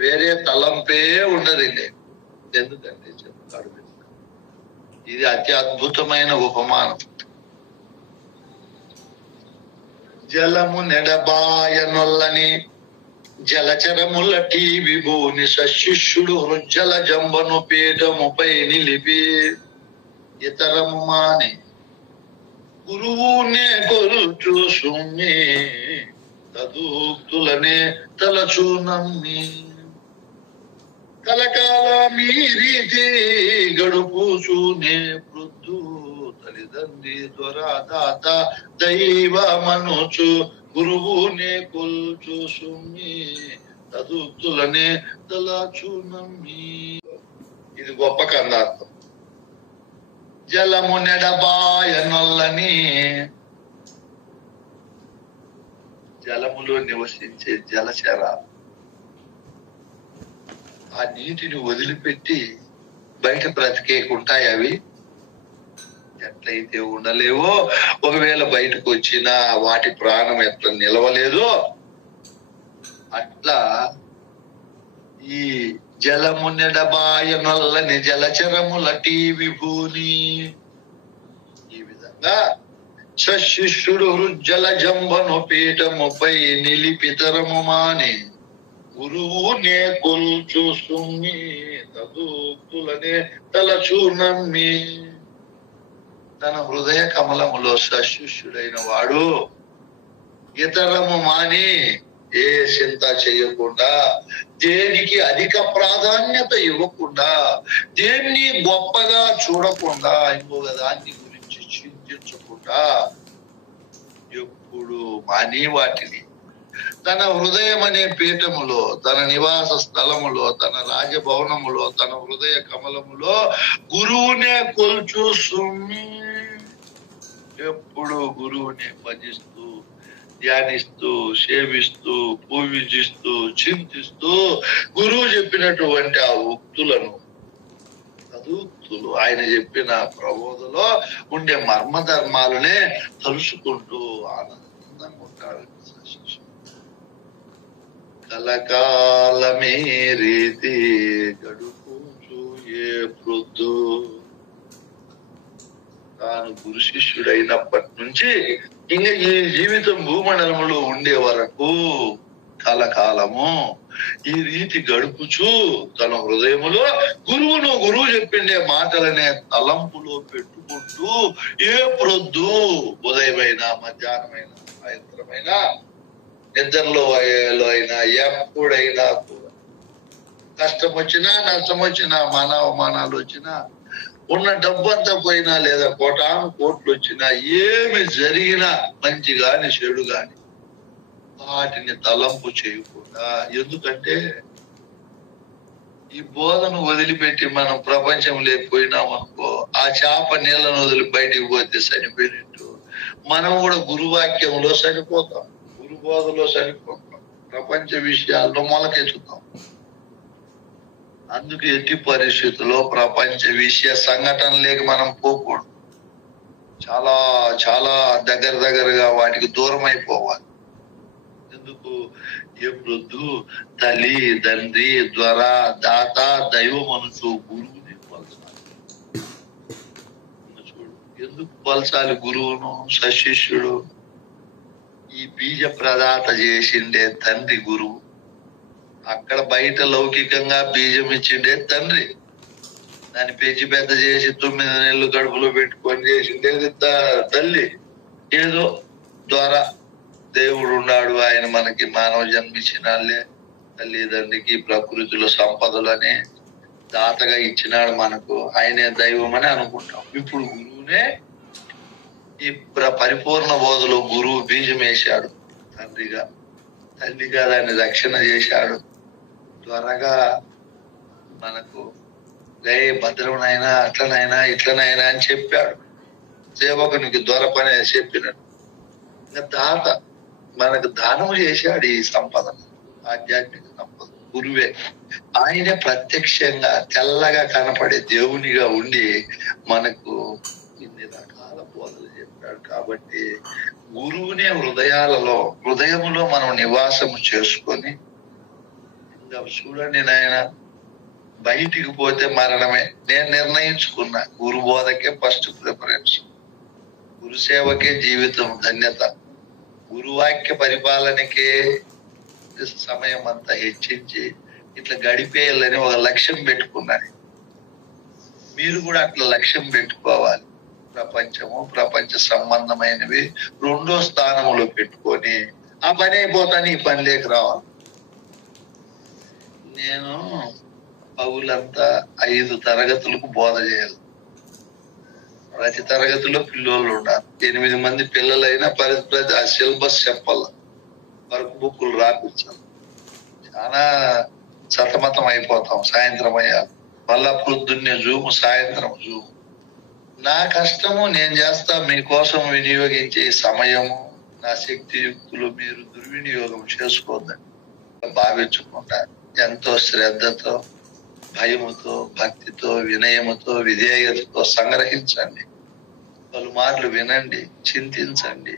వేరే తలంపే ఉండదండి. ఎందుకంటే చెప్తాడు, ఇది అతి అద్భుతమైన ఉపమానం. జలము నెడబాయనొల్లని జలచరములటి విభూని సశిష్యుడు హృజ్జల జంబను పీఠముపై నిలిపి ఇతరము మాని గురువునే కొలుచు సుమ్మి తదూక్తులనే తలచు నమ్మి కలకాల మీ రీతి గడుపుచూనే వృద్ధు తల్లిదండ్రి దొరదాత దైవమనుచు గురువునే కొలుచు సుమ్మి తదూక్తులనే తలచు నమ్మి. ఇది గొప్ప కందార్థం. జలము నెడబాయనొల్లని జలములో నివసించే జలచర ఆ నీటిని వదిలిపెట్టి బయట బ్రతికేకుంటాయి. అవి ఎట్లయితే ఉండలేవో, ఒకవేళ బయటకు వచ్చినా వాటి ప్రాణం ఎట్లా నిలవలేదో అట్లా ఈ జలము నెడబాయనొల్లని జలచరముల విభూని. ఈ విధంగా సశిష్యుడు హృజ్జల జంబను పీఠముపై నిలిపితరము మాని గురువునే కొల్చు సుమ్మి తదూక్తులనే తలచు నమ్మి. తన హృదయ కమలములో సశిష్యుడైన వాడు ఇతరము మాని ఏ చింత చేయకుండా, దేనికి అధిక ప్రాధాన్యత ఇవ్వకుండా, దేన్ని గొప్పగా చూడకుండా, ఇంకొక దాన్ని గురించి చింతించకుండా ఎప్పుడు మాని వాటిని తన హృదయం అనే పీఠములో, తన నివాస స్థలములో, తన రాజభవనములో, తన హృదయ కమలములో గురువునే కొల్చు సుమ్మి. ఎప్పుడు గురువుని భజిస్తూ, ధ్యానిస్తూ, సేవిస్తూ, పూజిస్తూ, చింతిస్తూ గురువు చెప్పినటువంటి ఆ ఉక్తులను, తదూక్తులు, ఆయన చెప్పిన ప్రబోధలో ఉండే మర్మధర్మాలనే తలుసుకుంటూ ఆనందంగా ఉంటాడు. కలకాలమే రీతి గడుపుచు ఏ వృద్ధు. తాను గురు శిష్యుడైనప్పటి నుంచి ఇంకా ఈ జీవితం భూమండలంలో ఉండే వరకు కలకాలము ఈ రీతి గడుపుచు తన హృదయములో గురువు చెప్పిండే మాటలనే తలంపులో పెట్టుకుంటూ ఏ ప్రొద్దు, ఉదయమైనా, మధ్యాహ్నమైనా, సాయంత్రమైనా, నిద్రలో అయినా, ఎప్పుడైనా కూడా కష్టం వచ్చినా, నష్టం వచ్చినా, మానవమానాలు వచ్చినా, ఉన్న డబ్బంతా పోయినా, లేదా కోటాను కోట్లు వచ్చినా, ఏమి జరిగినా, మంచి గాని చెడు గాని వాటిని తలంపు చేయకుండా. ఎందుకంటే ఈ బోధను వదిలిపెట్టి మనం ప్రపంచం లేకపోయినాం అనుకో, ఆ చేప నీళ్ళను వదిలి బయటికి పోతే చనిపోయినట్టు మనం కూడా గురువాక్యంలో చనిపోతాం, గురు బోధలో చనిపోతాం, ప్రపంచ విషయాల్లో మొలకెత్తుతాం. అందుకు ఎట్టి పరిస్థితుల్లో ప్రపంచ విషయ సంఘటనలేకి మనం పోకూడదు. చాలా చాలా దగ్గరగా వాటికి దూరం అయిపోవాలి. ఎందుకు? ఎప్పుడు తల్లి, తండ్రి, ద్వార, దాత, దైవం అనుచు గురువుని పలచాలి. చూడు, ఎందుకు పలచాలి గురువును? సశిష్యుడు ఈ బీజ ప్రదాత చేసిండే తండ్రి గురువు. అక్కడ బయట లౌకికంగా బీజం ఇచ్చిండే తండ్రి, దాన్ని పెంచి పెద్ద చేసి 9 నెలలు కడుపులో పెట్టుకొని చేసిండేది తల్లి. ఏదో ద్వారా దేవుడు ఉన్నాడు, ఆయన మనకి మానవ జన్మించినాళ్ళే, తల్లిదండ్రికి ప్రకృతిలో సంపదలని దాతగా ఇచ్చినాడు మనకు, ఆయనే దైవం అని అనుకుంటాం. ఇప్పుడు గురువునే ఈ పరిపూర్ణ బోధలో గురువు బీజం వేశాడు తండ్రిగా దాన్ని రక్షణ చేశాడు. త్వరగా మనకు భద్రమనైనా, అట్లనైనా, ఇట్లనైనా అని చెప్పాడు. సేవకునికి దొరపని చెప్పినాడు. ఇంకా దాత మనకు దానము చేశాడు ఈ సంపద, ఆధ్యాత్మిక సంపద గురువే. ఆయనే ప్రత్యక్షంగా తెల్లగా కనపడే దేవునిగా ఉండి మనకు ఇన్ని రకాల బోధలు చెప్పాడు. కాబట్టి గురువునే హృదయములో మనం నివాసము చేసుకొని, ఇంకా చూడండి నాయన, బయటికి పోతే మరణమే. నేను నిర్ణయించుకున్నా, గురు బోధకే ఫస్ట్ ప్రిఫరెన్స్, గురు సేవకే జీవితం ధన్యత, గురువాక్య పరిపాలనకే సమయం అంతా హెచ్చించి ఇట్లా గడిపేయాలని ఒక లక్ష్యం పెట్టుకున్నాను. మీరు కూడా అట్లా లక్ష్యం పెట్టుకోవాలి. ప్రపంచము, ప్రపంచ సంబంధమైనవి రెండో స్థానంలో పెట్టుకొని ఆ పని అయిపోతాను ఈ పని లేక రావాలి. నేను పౌలంతా 5 తరగతులకు బోధ చేయాలి. ప్రతి తరగతిలో పిల్లలు ఉన్నారు. 8 మంది పిల్లలైనా ప్రతి ఆ సిలబస్ చెప్పాల, వర్క్ బుక్లు రాపించాలి. చాలా సతమతం అయిపోతాం. సాయంత్రం అయ్యాలి, మళ్ళా పొద్దున్నే జూము, సాయంత్రం జూము. నా కష్టము నేను చేస్తా, మీకోసం వినియోగించే సమయము, నా శక్తి యుక్తులు మీరు దుర్వినియోగం చేసుకోవద్దని భావించకుండా ఎంతో శ్రద్ధతో, భయముతో, భక్తితో, వినయముతో, విధేయతతో సంగ్రహించండి. పలుమార్లు వినండి, చింతించండి.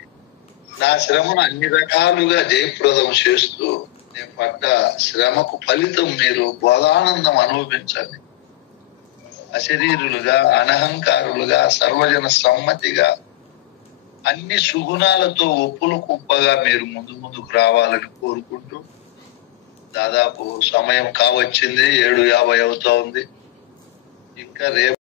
నా శ్రమను అన్ని రకాలుగా జయప్రదం చేస్తూ నేను పడ్డ శ్రమకు ఫలితం మీరు బోధానందం అనుభవించండి. అశరీరులుగా, అనహంకారులుగా, సర్వజన సమ్మతిగా, అన్ని సుగుణాలతో ఒప్పులు కుప్పగా మీరు ముందుకు రావాలని కోరుకుంటూ, దాదాపు సమయం కావచ్చింది, 7:50 అవుతా ఉంది. ఇంకా రేపు